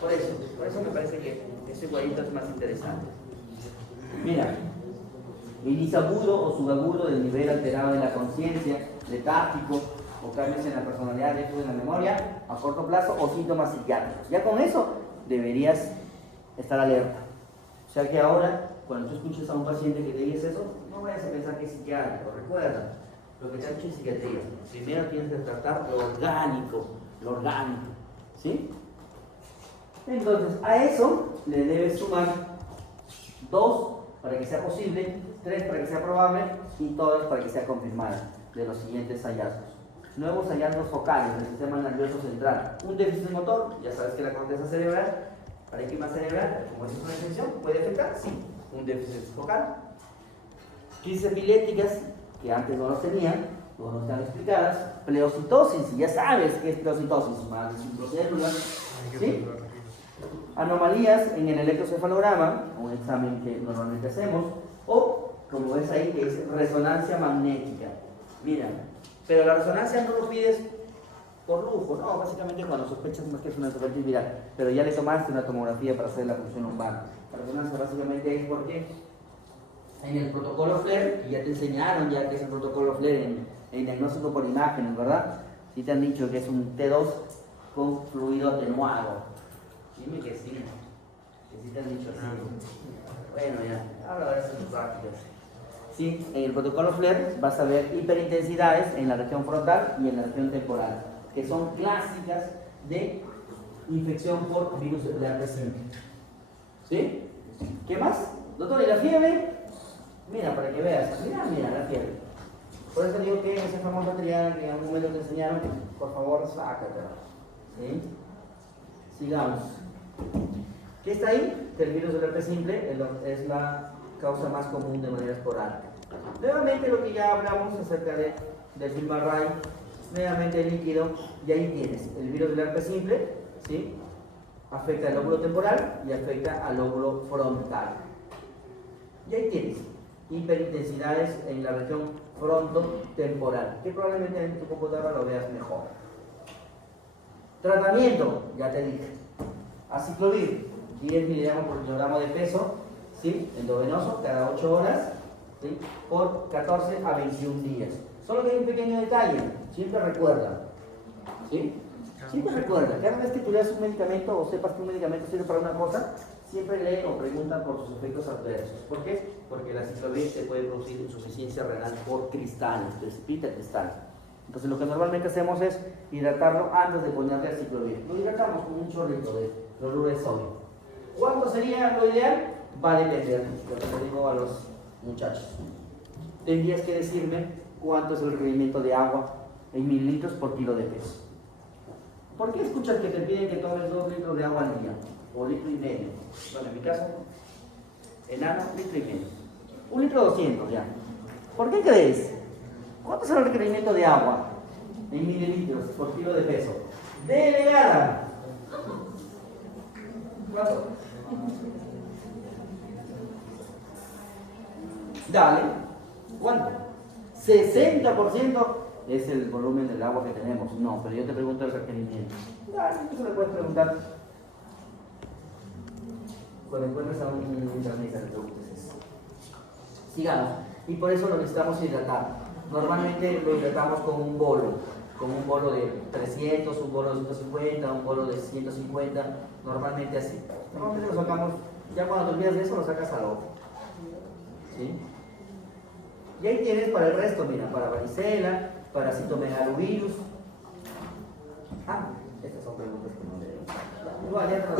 Por eso me parece que ese cuadrito es más interesante. Mira, inicio agudo o subagudo del nivel alterado de la conciencia, letárgico o cambios en la personalidad, déficit en la memoria a corto plazo o síntomas psiquiátricos. Ya con eso deberías estar alerta. O sea que ahora, cuando tú escuches a un paciente que te dice eso, no vayas a pensar que es psiquiátrico. Recuerda, lo que te ha dicho es psiquiatría. Primero tienes que tratar lo orgánico, ¿sí? Entonces, a eso le debes sumar 2 para que sea posible, 3 para que sea probable y todas para que sea confirmada de los siguientes hallazgos. Nuevos hallazgos focales del sistema nervioso central. Un déficit motor, ya sabes que la corteza cerebral, parénquima cerebral, como es una infección, puede afectar, sí, un déficit focal. Crisis epilépticas, que antes no las tenían, o no están explicadas. Pleocitosis, ya sabes qué es pleocitosis, más de células, ¿sí? Anomalías en el electrocefalograma, un examen que normalmente hacemos, o, como ves ahí, que es resonancia magnética. Mira, pero la resonancia no lo pides por lujo, no, básicamente cuando sospechas más que es una enfermedad viral, pero ya le tomaste una tomografía para hacer la función lumbar. La resonancia básicamente es porque en el protocolo FLAIR, y ya te enseñaron ya que es el protocolo FLAIR en diagnóstico por imágenes, ¿verdad? Sí te han dicho que es un T2 con fluido atenuado. Dime que sí te han dicho así. Bueno, ya, ahora verás en prácticas. Sí, en el protocolo FLAIR vas a ver hiperintensidades en la región frontal y en la región temporal, que son clásicas de infección por virus de herpes simple. ¿Sí? ¿Qué más? Doctor, ¿y la fiebre? Mira, para que veas. Mira la fiebre. Por eso digo que ese famoso triángulo que en algún momento te enseñaron, por favor, sácatelo. ¿Sí? Sigamos. ¿Qué está ahí? Que el virus del herpes simple es la causa más común de manera esporádica. Nuevamente lo que ya hablamos acerca del FilmArray, nuevamente el líquido, y ahí tienes el virus del herpes simple, ¿sí? Afecta al lóbulo temporal y afecta al lóbulo frontal. Y ahí tienes hiperintensidades en la región frontotemporal, que probablemente en tu computadora lo veas mejor. Tratamiento, ya te dije. Aciclovir, 10 miligramos por kilogramo de peso, ¿sí? Endovenoso, cada 8 horas, ¿sí? Por 14 a 21 días. Solo que hay un pequeño detalle, siempre recuerda, ¿sí? Siempre recuerda, cada vez que tú leas un medicamento o sepas que un medicamento sirve para una cosa, siempre leen o preguntan por sus efectos adversos. ¿Por qué? Porque la aciclovir se puede producir insuficiencia renal por cristales, precipita cristal. Entonces lo que normalmente hacemos es hidratarlo antes de ponerle aciclovir. Lo hidratamos con un chorrito de cloruro de sodio. ¿Cuánto sería lo ideal? Va a depender, lo que le digo a los muchachos. Tendrías que decirme cuánto es el requerimiento de agua en mililitros por kilo de peso. ¿Por qué escuchas que te piden que tomes 2 litros de agua al día? O 1,5 litros. Bueno, en mi caso, enano, 1,5 litros. 1,2 litros ya. ¿Por qué crees? ¿Cuánto es el requerimiento de agua en mililitros por kilo de peso? Delegada. ¿Cuánto? Dale. ¿Cuánto? 60% es el volumen del agua que tenemos. No, pero yo te pregunto el requerimiento. Dale, eso le puedes preguntar. Cuando encuentres a un internista, le preguntes eso. Sigamos. Y por eso lo necesitamos hidratar. Normalmente lo hidratamos con un bolo de 300, un bolo de 150, un bolo de 150, normalmente así. Normalmente lo sacamos, ya cuando te olvidas de eso, lo sacas al otro. ¿Sí? Y ahí tienes para el resto, mira, para varicela, para citomegalovirus. Estas son preguntas que no le igual, ya no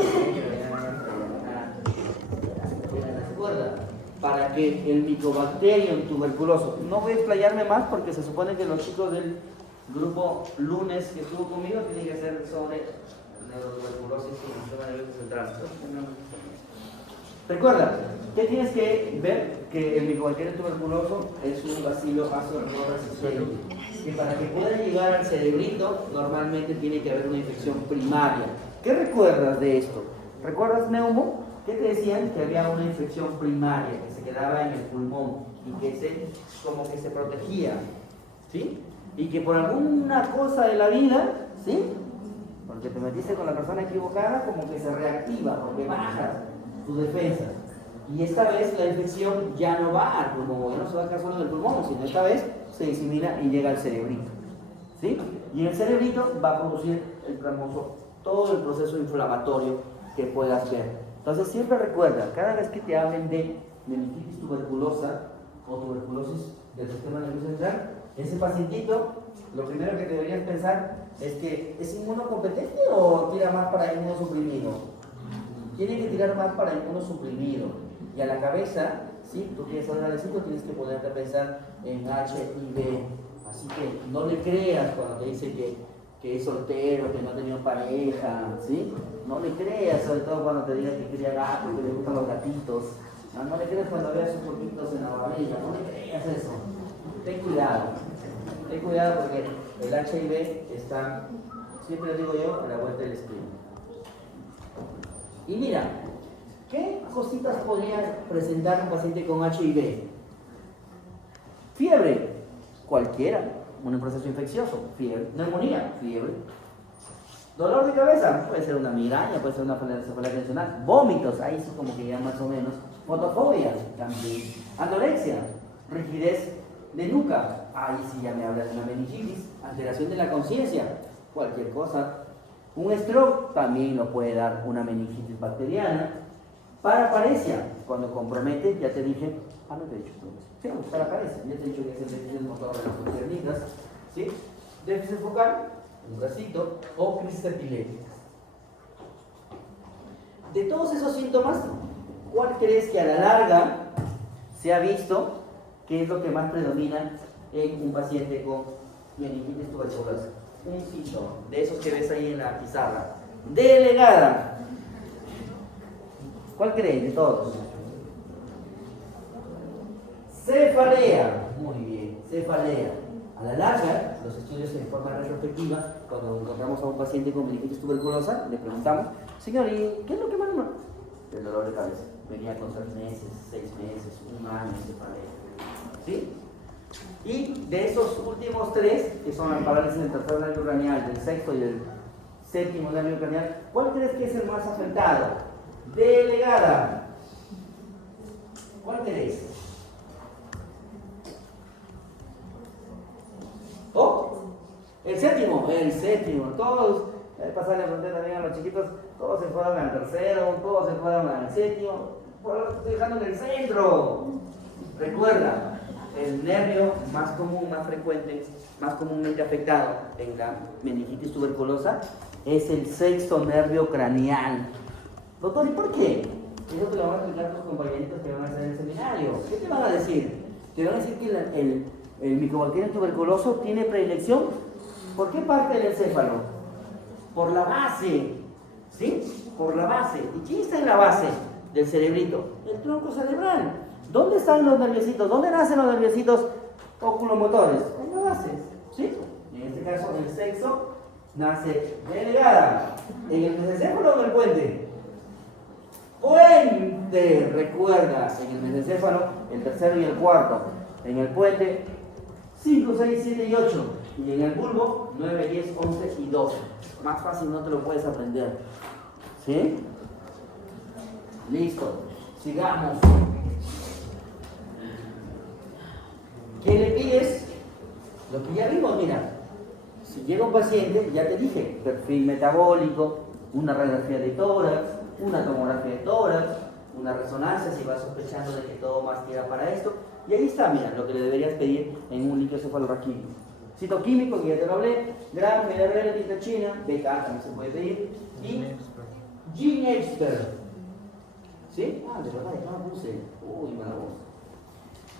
¿se acuerda? Para que el Mycobacterium tuberculoso, no voy a explayarme más porque se supone que los chicos del grupo lunes que estuvo conmigo tienen que hacer sobre neurotuberculosis y el sistema nervioso central. Recuerda, ¿qué tienes que ver? Que el Mycobacterium tuberculoso es un bacilo ácido no resistente, que para que pueda llegar al cerebrito normalmente tiene que haber una infección primaria. ¿Qué recuerdas de esto? ¿Recuerdas neumo? ¿Qué te decían? Que había una infección primaria que se quedaba en el pulmón y que como que se protegía, ¿sí? Y que por alguna cosa de la vida, ¿sí? Porque te metiste con la persona equivocada, como que se reactiva, porque bajas tus defensas. Y esta vez la infección ya no va al pulmón, ya no se va a quedar solo en el pulmón, sino esta vez se disemina y llega al cerebrito. ¿Sí? Y en el cerebrito va a producir el famoso, todo el proceso inflamatorio que puedas ver. Entonces siempre recuerda, cada vez que te hablen de meningitis tuberculosa o tuberculosis del sistema nervioso central, ese pacientito, lo primero que deberías pensar es que ¿es inmunocompetente o tira más para inmunosuprimido? Tiene que tirar más para inmunosuprimido. Y a la cabeza, si tú tienes adolescente, tienes que ponerte a pensar en HIV. Así que no le creas cuando te dice que es soltero, que no ha tenido pareja, ¿sí? No le creas, sobre todo cuando te diga que cría gato, que le gustan los gatitos. No le creas cuando veas sus poquitos en la barriga, no le creas eso. Ten cuidado porque el HIV está, siempre lo digo yo, a la vuelta del esquina. Y mira, ¿qué cositas podría presentar un paciente con HIV? Fiebre, cualquiera, un proceso infeccioso, fiebre, neumonía, fiebre. Dolor de cabeza, puede ser una migraña, puede ser una cefalea tensional, vómitos, ahí sí como que ya más o menos, fotofobia, también, anorexia, rigidez de nuca, ahí sí ya me habla de una meningitis, alteración de la conciencia, cualquier cosa. Un stroke también lo puede dar una meningitis bacteriana. Paraparesia, cuando compromete, ya te dije, no te he dicho todo eso. Sí, paraparesia, ya te he dicho que es el déficit motor de las piernitas, ¿sí? Déficit focal, un bracito, o crisis epilépticas. De todos esos síntomas, ¿cuál crees que a la larga se ha visto que es lo que más predomina en un paciente con meningitis tuberculosa? Un síntoma de esos que ves ahí en la pizarra. Delegada. ¿Cuál crees de todos? Cefalea. Muy bien, cefalea. A la larga, los estudios en forma retrospectiva, cuando encontramos a un paciente con meningitis tuberculosa, le preguntamos, señor, ¿y qué es lo que más nos mata? El dolor de cabeza. Venía con 3 meses, 6 meses, 1 año de cefalea. ¿Sí? Y de esos últimos 3, que son la parálisis del tercer nervio craneal, del sexto y del séptimo nervio craneal, ¿cuál crees que es el más afectado? Delegada. ¿Cuál crees? ¿Oh? El séptimo. Todos, pasar la frontera también a los chiquitos, todos se fueron al tercero, todos se fueron al séptimo, por lo que estoy dejando en el centro. Recuerda, el nervio más común, más frecuente, más comúnmente afectado en la meningitis tuberculosa es el sexto nervio craneal. Doctor, ¿y por qué? Eso te lo van a explicar tus compañeritos que van a hacer el seminario. ¿Qué te van a decir? Te van a decir que el micobacterio tuberculoso tiene predilección. ¿Por qué parte del encéfalo? Por la base. ¿Sí? Por la base. ¿Y quién está en la base del cerebrito? El tronco cerebral. ¿Dónde están los nerviositos? ¿Dónde nacen los nerviositos oculomotores? En la base. ¿Sí? En este caso, el sexo nace delegada. ¿En el mesencéfalo o en el puente? Puente, recuerda, en el mesencéfalo, el tercero y el cuarto. En el puente, 5, 6, 7 y 8. Y en el bulbo, 9, 10, 11 y 12. Más fácil no te lo puedes aprender. ¿Sí? Listo. Sigamos. ¿Qué le pides? Lo que ya vimos, mira. Si llega un paciente, ya te dije, perfil metabólico, una radiografía de tórax, una tomografía de tórax, una resonancia si vas sospechando de que todo más tira para esto. Y ahí está, mira, lo que le deberías pedir en un líquido cefalorraquídeo. Citoquímico, que ya te lo hablé, Gram, MDR, titrachina, BK también se puede pedir, y Gene Expert. ¿Sí? De verdad, no lo puse. Uy, mala voz.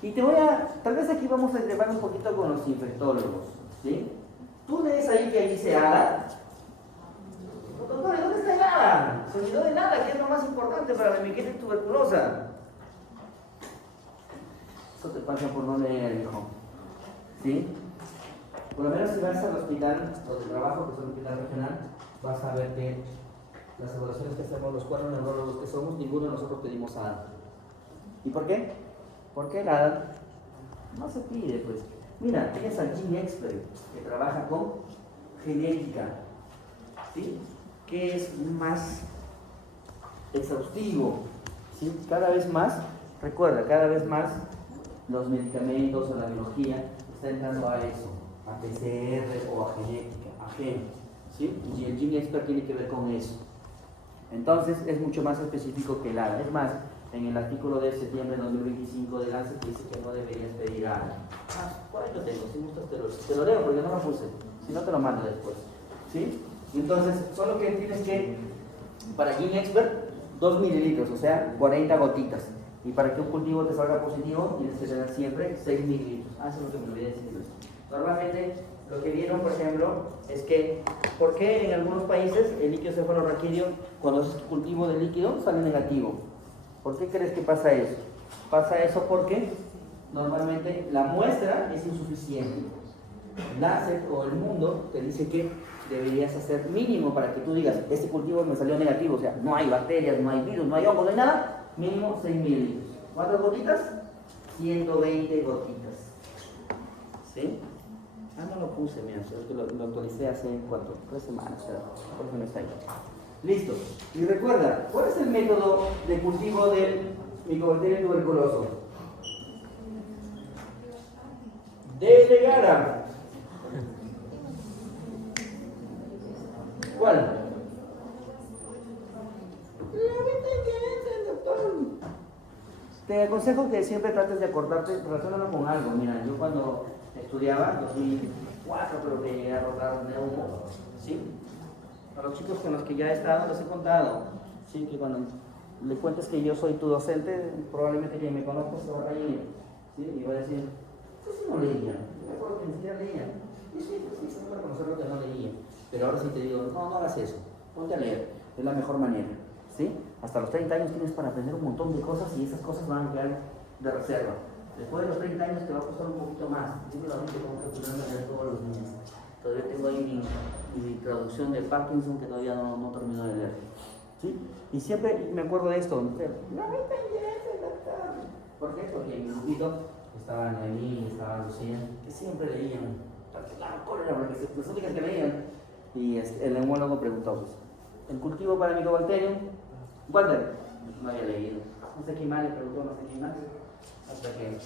Y te voy a, tal vez aquí vamos a entrevar un poquito con los infectólogos. ¿Sí? Tú ves ahí que ahí dice ADA. Doctor, ¿dónde está el ADA? Se olvidó del ADA, que es lo más importante para la meningitis tuberculosa. Eso te pasa por no leer, hijo. ¿Sí? Por lo menos si vas al hospital donde trabajo, que es el hospital regional, vas a ver que las evaluaciones que hacemos los 4 neurólogos que somos, ninguno de nosotros pedimos ADA. ¿Y por qué? Porque el ADA no se pide, pues. Mira, tienes al Gene Expert, que trabaja con genética, ¿sí? Que es más exhaustivo, ¿sí? Cada vez más, recuerda, cada vez más los medicamentos o la biología está entrando a eso, a PCR o a genética, a gen, ¿sí? Y el Gene Expert tiene que ver con eso. Entonces es mucho más específico que el ADA. Es más, en el artículo de septiembre de 2025 de Lancet dice que no deberías pedir ADA. Por ahí lo tengo, si gustas te lo leo porque no lo puse, si no te lo mando después, ¿sí? Entonces, solo que tienes que, para Gene Expert, 2 mililitros, o sea, 40 gotitas. Y para que un cultivo te salga positivo, tienes que tener siempre 6 mililitros. Eso es lo que me olvidé decirles. Normalmente, lo que vieron, por ejemplo, es que, ¿por qué en algunos países el líquido cefalorraquídeo, cuando haces tu cultivo de líquido, sale negativo? ¿Por qué crees que pasa eso? Pasa eso porque normalmente la muestra es insuficiente. Lancet o el mundo te dice que deberías hacer mínimo para que tú digas, este cultivo me salió negativo, o sea, no hay bacterias, no hay virus, no hay hongos, no hay nada, mínimo 6 mililitros. ¿Cuántas gotitas? 120 gotitas. ¿Sí? No lo puse, mira, lo actualicé hace, ¿cuánto? 3 semanas, por eso no está ahí. Listo. Y recuerda, ¿cuál es el método de cultivo del Mycobacterium tuberculoso? Delegada. ¿Cuál? Doctor. Te aconsejo que siempre trates de acordarte, relacionarlo con algo. Mira, yo cuando estudiaba, 2004 creo que llegué a rotar de humo, ¿sí? A los chicos con los que ya he estado les he contado, ¿sí? Que cuando le cuentes que yo soy tu docente, probablemente que me conozcas se va a reír, ¿sí? Y va a decir, pues sí no leía, me acuerdo que ni siquiera leía. Y sí, se puede reconocer lo que no leía. Pero ahora sí te digo, no hagas eso, ponte a leer, es la mejor manera, ¿sí? Hasta los 30 años tienes para aprender un montón de cosas y esas cosas van a quedar de reserva. Después de los 30 años te va a costar un poquito más. Yo la gente como que estudiando a leer todos los días. Todavía tengo ahí mi traducción de Parkinson que todavía no termino de leer, ¿sí? Y siempre me acuerdo de esto, no me pendiente, doctor. ¿Por qué? Porque en mi grupito estaba Noemí, estaba Lucía, que siempre leían. Claro, cólera, porque las únicas que leían. Y el neumólogo preguntó, pues, ¿el cultivo para Mycobacterium? Walter, no había leído. No sé quién más le preguntó, no sé quién más. Hasta que,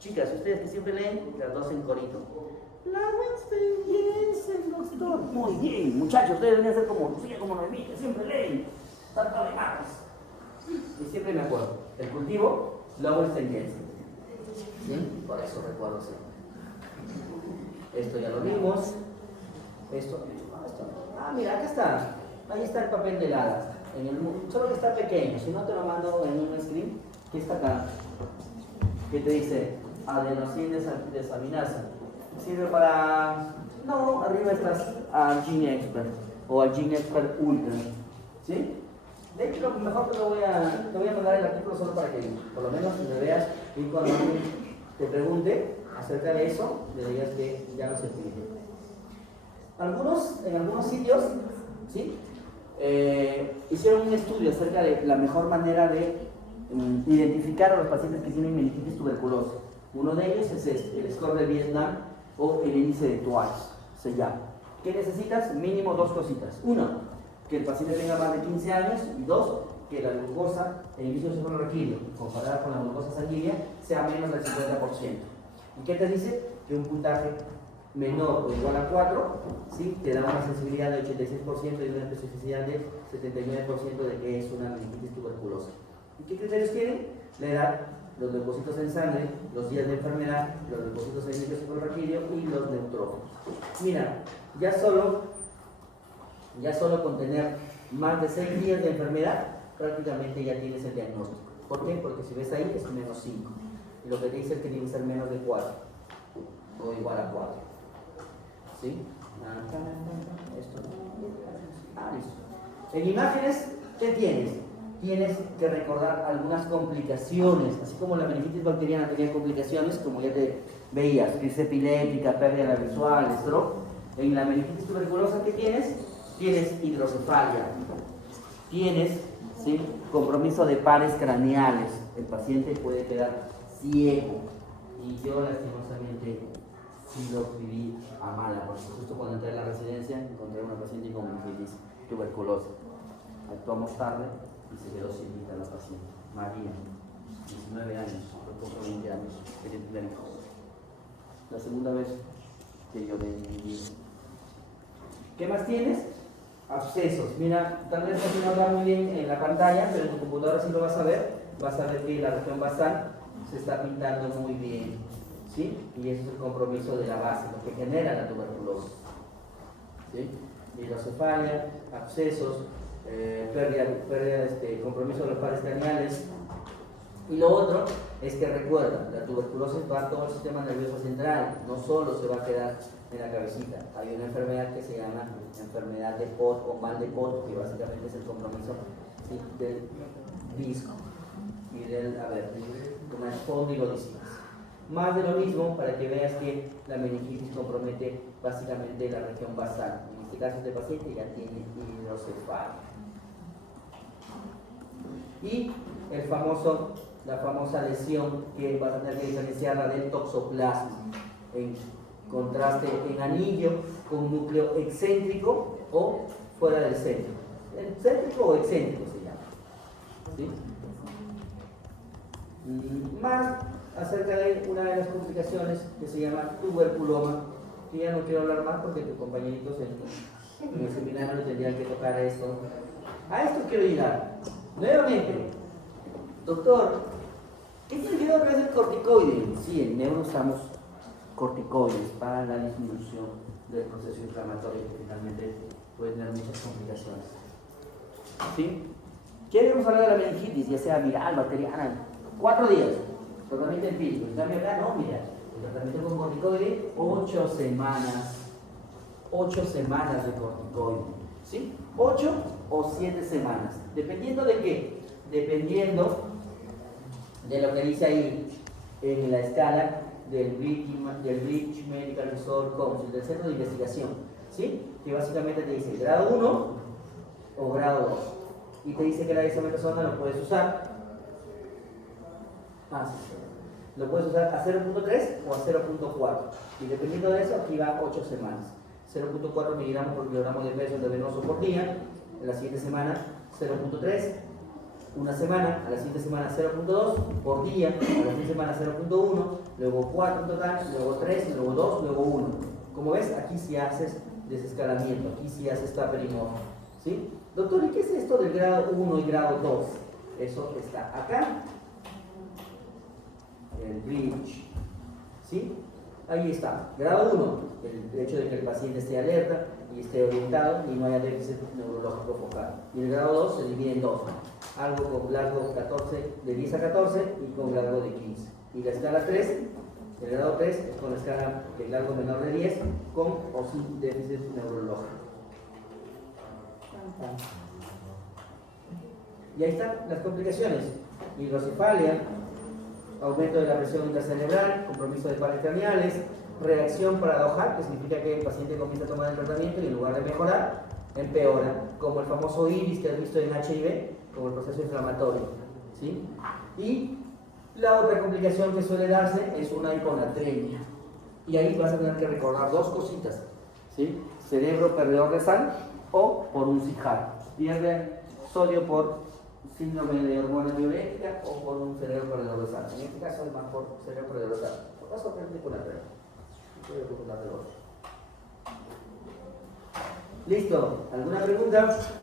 chicas, ustedes que siempre leen, las dos en corito. La Winston Jensen, doctor. Muy bien, muchachos, ustedes deben ser como Lucía, como Noemí, que siempre leen. Tanto alemanes. Y siempre me acuerdo. El cultivo, la Winston Jensen. ¿Sí? Por eso recuerdo siempre. Esto ya lo vimos. Esto. Mira, acá está. Ahí está el papel de helada. Solo que está pequeño. Si no, te lo mando en un screen. Que está acá. Que te dice adenosín desaminasa. Sirve para. No, arriba estás al Gene Expert. O al Gene Expert Ultra. ¿Sí? De hecho, lo mejor te voy a mandar el artículo solo para que por lo menos me veas y cuando alguien te pregunte acerca de eso, le digas que ya no se pide. En algunos sitios, ¿sí? Hicieron un estudio acerca de la mejor manera de identificar a los pacientes que tienen meningitis tuberculosa. Uno de ellos es el score de Vietnam o el índice de Twice, se llama. ¿Qué necesitas? Mínimo 2 cositas. Uno, que el paciente tenga más de 15 años y 2, que la glucosa, el índice de cefalorraquídeo, comparada con la glucosa sanguínea, sea menos del 50%. ¿Y qué te dice? Que un puntaje menor o igual a 4, ¿sí? Te da una sensibilidad de 86% y una especificidad de 79% de que es una meningitis tuberculosa. ¿Y qué criterios tienen? La edad, los leucocitos en sangre, los días de enfermedad, los leucocitos en el índice cefalorraquídeo y los neutrófilos. Mira, ya solo con tener más de 6 días de enfermedad, prácticamente ya tienes el diagnóstico. ¿Por qué? Porque si ves ahí es menos 5. Y lo que te dice es que tiene que ser menos de 4 o igual a 4. ¿Sí? Esto. Listo. En imágenes, ¿qué tienes? Tienes que recordar algunas complicaciones, así como la meningitis bacteriana tenía complicaciones, como ya te veías, crisis epiléptica, pérdida de la visual, stroke. En la meningitis tuberculosa, ¿qué tienes? Tienes hidrocefalia, tienes, ¿sí?, compromiso de pares craneales, el paciente puede quedar ciego, y yo lastimosamente sí lo viví a mala, porque justo cuando entré a la residencia encontré a una paciente con meningitis tuberculosa. Actuamos tarde, y se quedó sin vista la paciente. María, 19 años, poco 20 años, quería tener hijos. La segunda vez que yo le digo. ¿Qué más tienes? Abscesos. Mira, tal vez así no va muy bien en la pantalla, pero en tu computadora sí lo vas a ver. Vas a ver que la región basal se está pintando muy bien, ¿sí? Y eso es el compromiso de la base, lo que genera la tuberculosis, ¿sí? Hidrocefalia, abscesos, pérdida compromiso de los pares craneales. Y lo otro es que recuerda, la tuberculosis va a todo el sistema nervioso central, no solo se va a quedar en la cabecita. Hay una enfermedad que se llama enfermedad de Pot o mal de Pot, que básicamente es el compromiso, ¿sí?, del disco y del, una espondilolisis. Más de lo mismo para que veas que la meningitis compromete básicamente la región basal. En este caso, este paciente ya tiene hidrocefalia. Y la famosa lesión que vas a tener que diferenciarla del toxoplasma, en contraste en anillo con núcleo excéntrico o fuera del centro. Excéntrico o excéntrico se llama, ¿sí? Más acerca de una de las complicaciones que se llama tuberculoma, que ya no quiero hablar más porque tus compañeritos en el seminario tendrían que tocar esto. A esto quiero llegar. Nuevamente, doctor, ¿qué tiene que ver con el corticoide? Sí, en neuro usamos corticoides para la disminución del proceso inflamatorio, que finalmente puede tener muchas complicaciones. ¿Sí? Queremos hablar de la meningitis, ya sea viral, bacteriana. 4 días, tratamiento empírico. En cambio acá no, mira, el tratamiento con corticoide, 8 semanas. 8 semanas de corticoide. ¿Sí? 8 o 7 semanas. ¿Dependiendo de qué? Dependiendo de lo que dice ahí en la escala del British Medical Research Council, del centro de investigación, ¿sí? Que básicamente te dice grado 1 o grado 2. Y te dice que la dexametasona lo puedes usar. Lo puedes usar a 0.3 o a 0.4. Y dependiendo de eso, aquí va 8 semanas. 0.4 miligramos por kilogramo de peso endovenoso por día. En la siguiente semana, 0.3. Una semana, a la siguiente semana 0.2 por día, a la siguiente semana 0.1, luego 4 en total, luego 3, luego 2, luego 1. Como ves, aquí sí haces desescalamiento, aquí sí haces taperimorfo, ¿sí? Doctor, ¿y qué es esto del grado 1 y grado 2? Eso está acá, el bridge, ¿sí? Ahí está, grado 1, el hecho de que el paciente esté alerta y esté orientado y no haya déficit neurológico focal. Y el grado 2 se divide en dos, algo con largo 14, de 10 a 14 y con largo de 15. Y la escala 3, el grado 3 es con la escala de largo menor de 10 con o sin déficit neurológico. Y ahí están las complicaciones: hidrocefalia, aumento de la presión intracerebral, compromiso de pares craneales, reacción paradojal, que significa que el paciente comienza a tomar el tratamiento y en lugar de mejorar, empeora, como el famoso iris que has visto en HIV, como el proceso inflamatorio, ¿sí? Y la otra complicación que suele darse es una hiponatremia. Y ahí vas a tener que recordar dos cositas, ¿sí? Cerebro perdedor de sal o por un CIJAR. Pierde sodio por síndrome de hormona diurética o por un cerebro perdedor de sal. En este caso es más por cerebro perdedor de sal. Por caso es hiponatremia. Listo. ¿Alguna pregunta?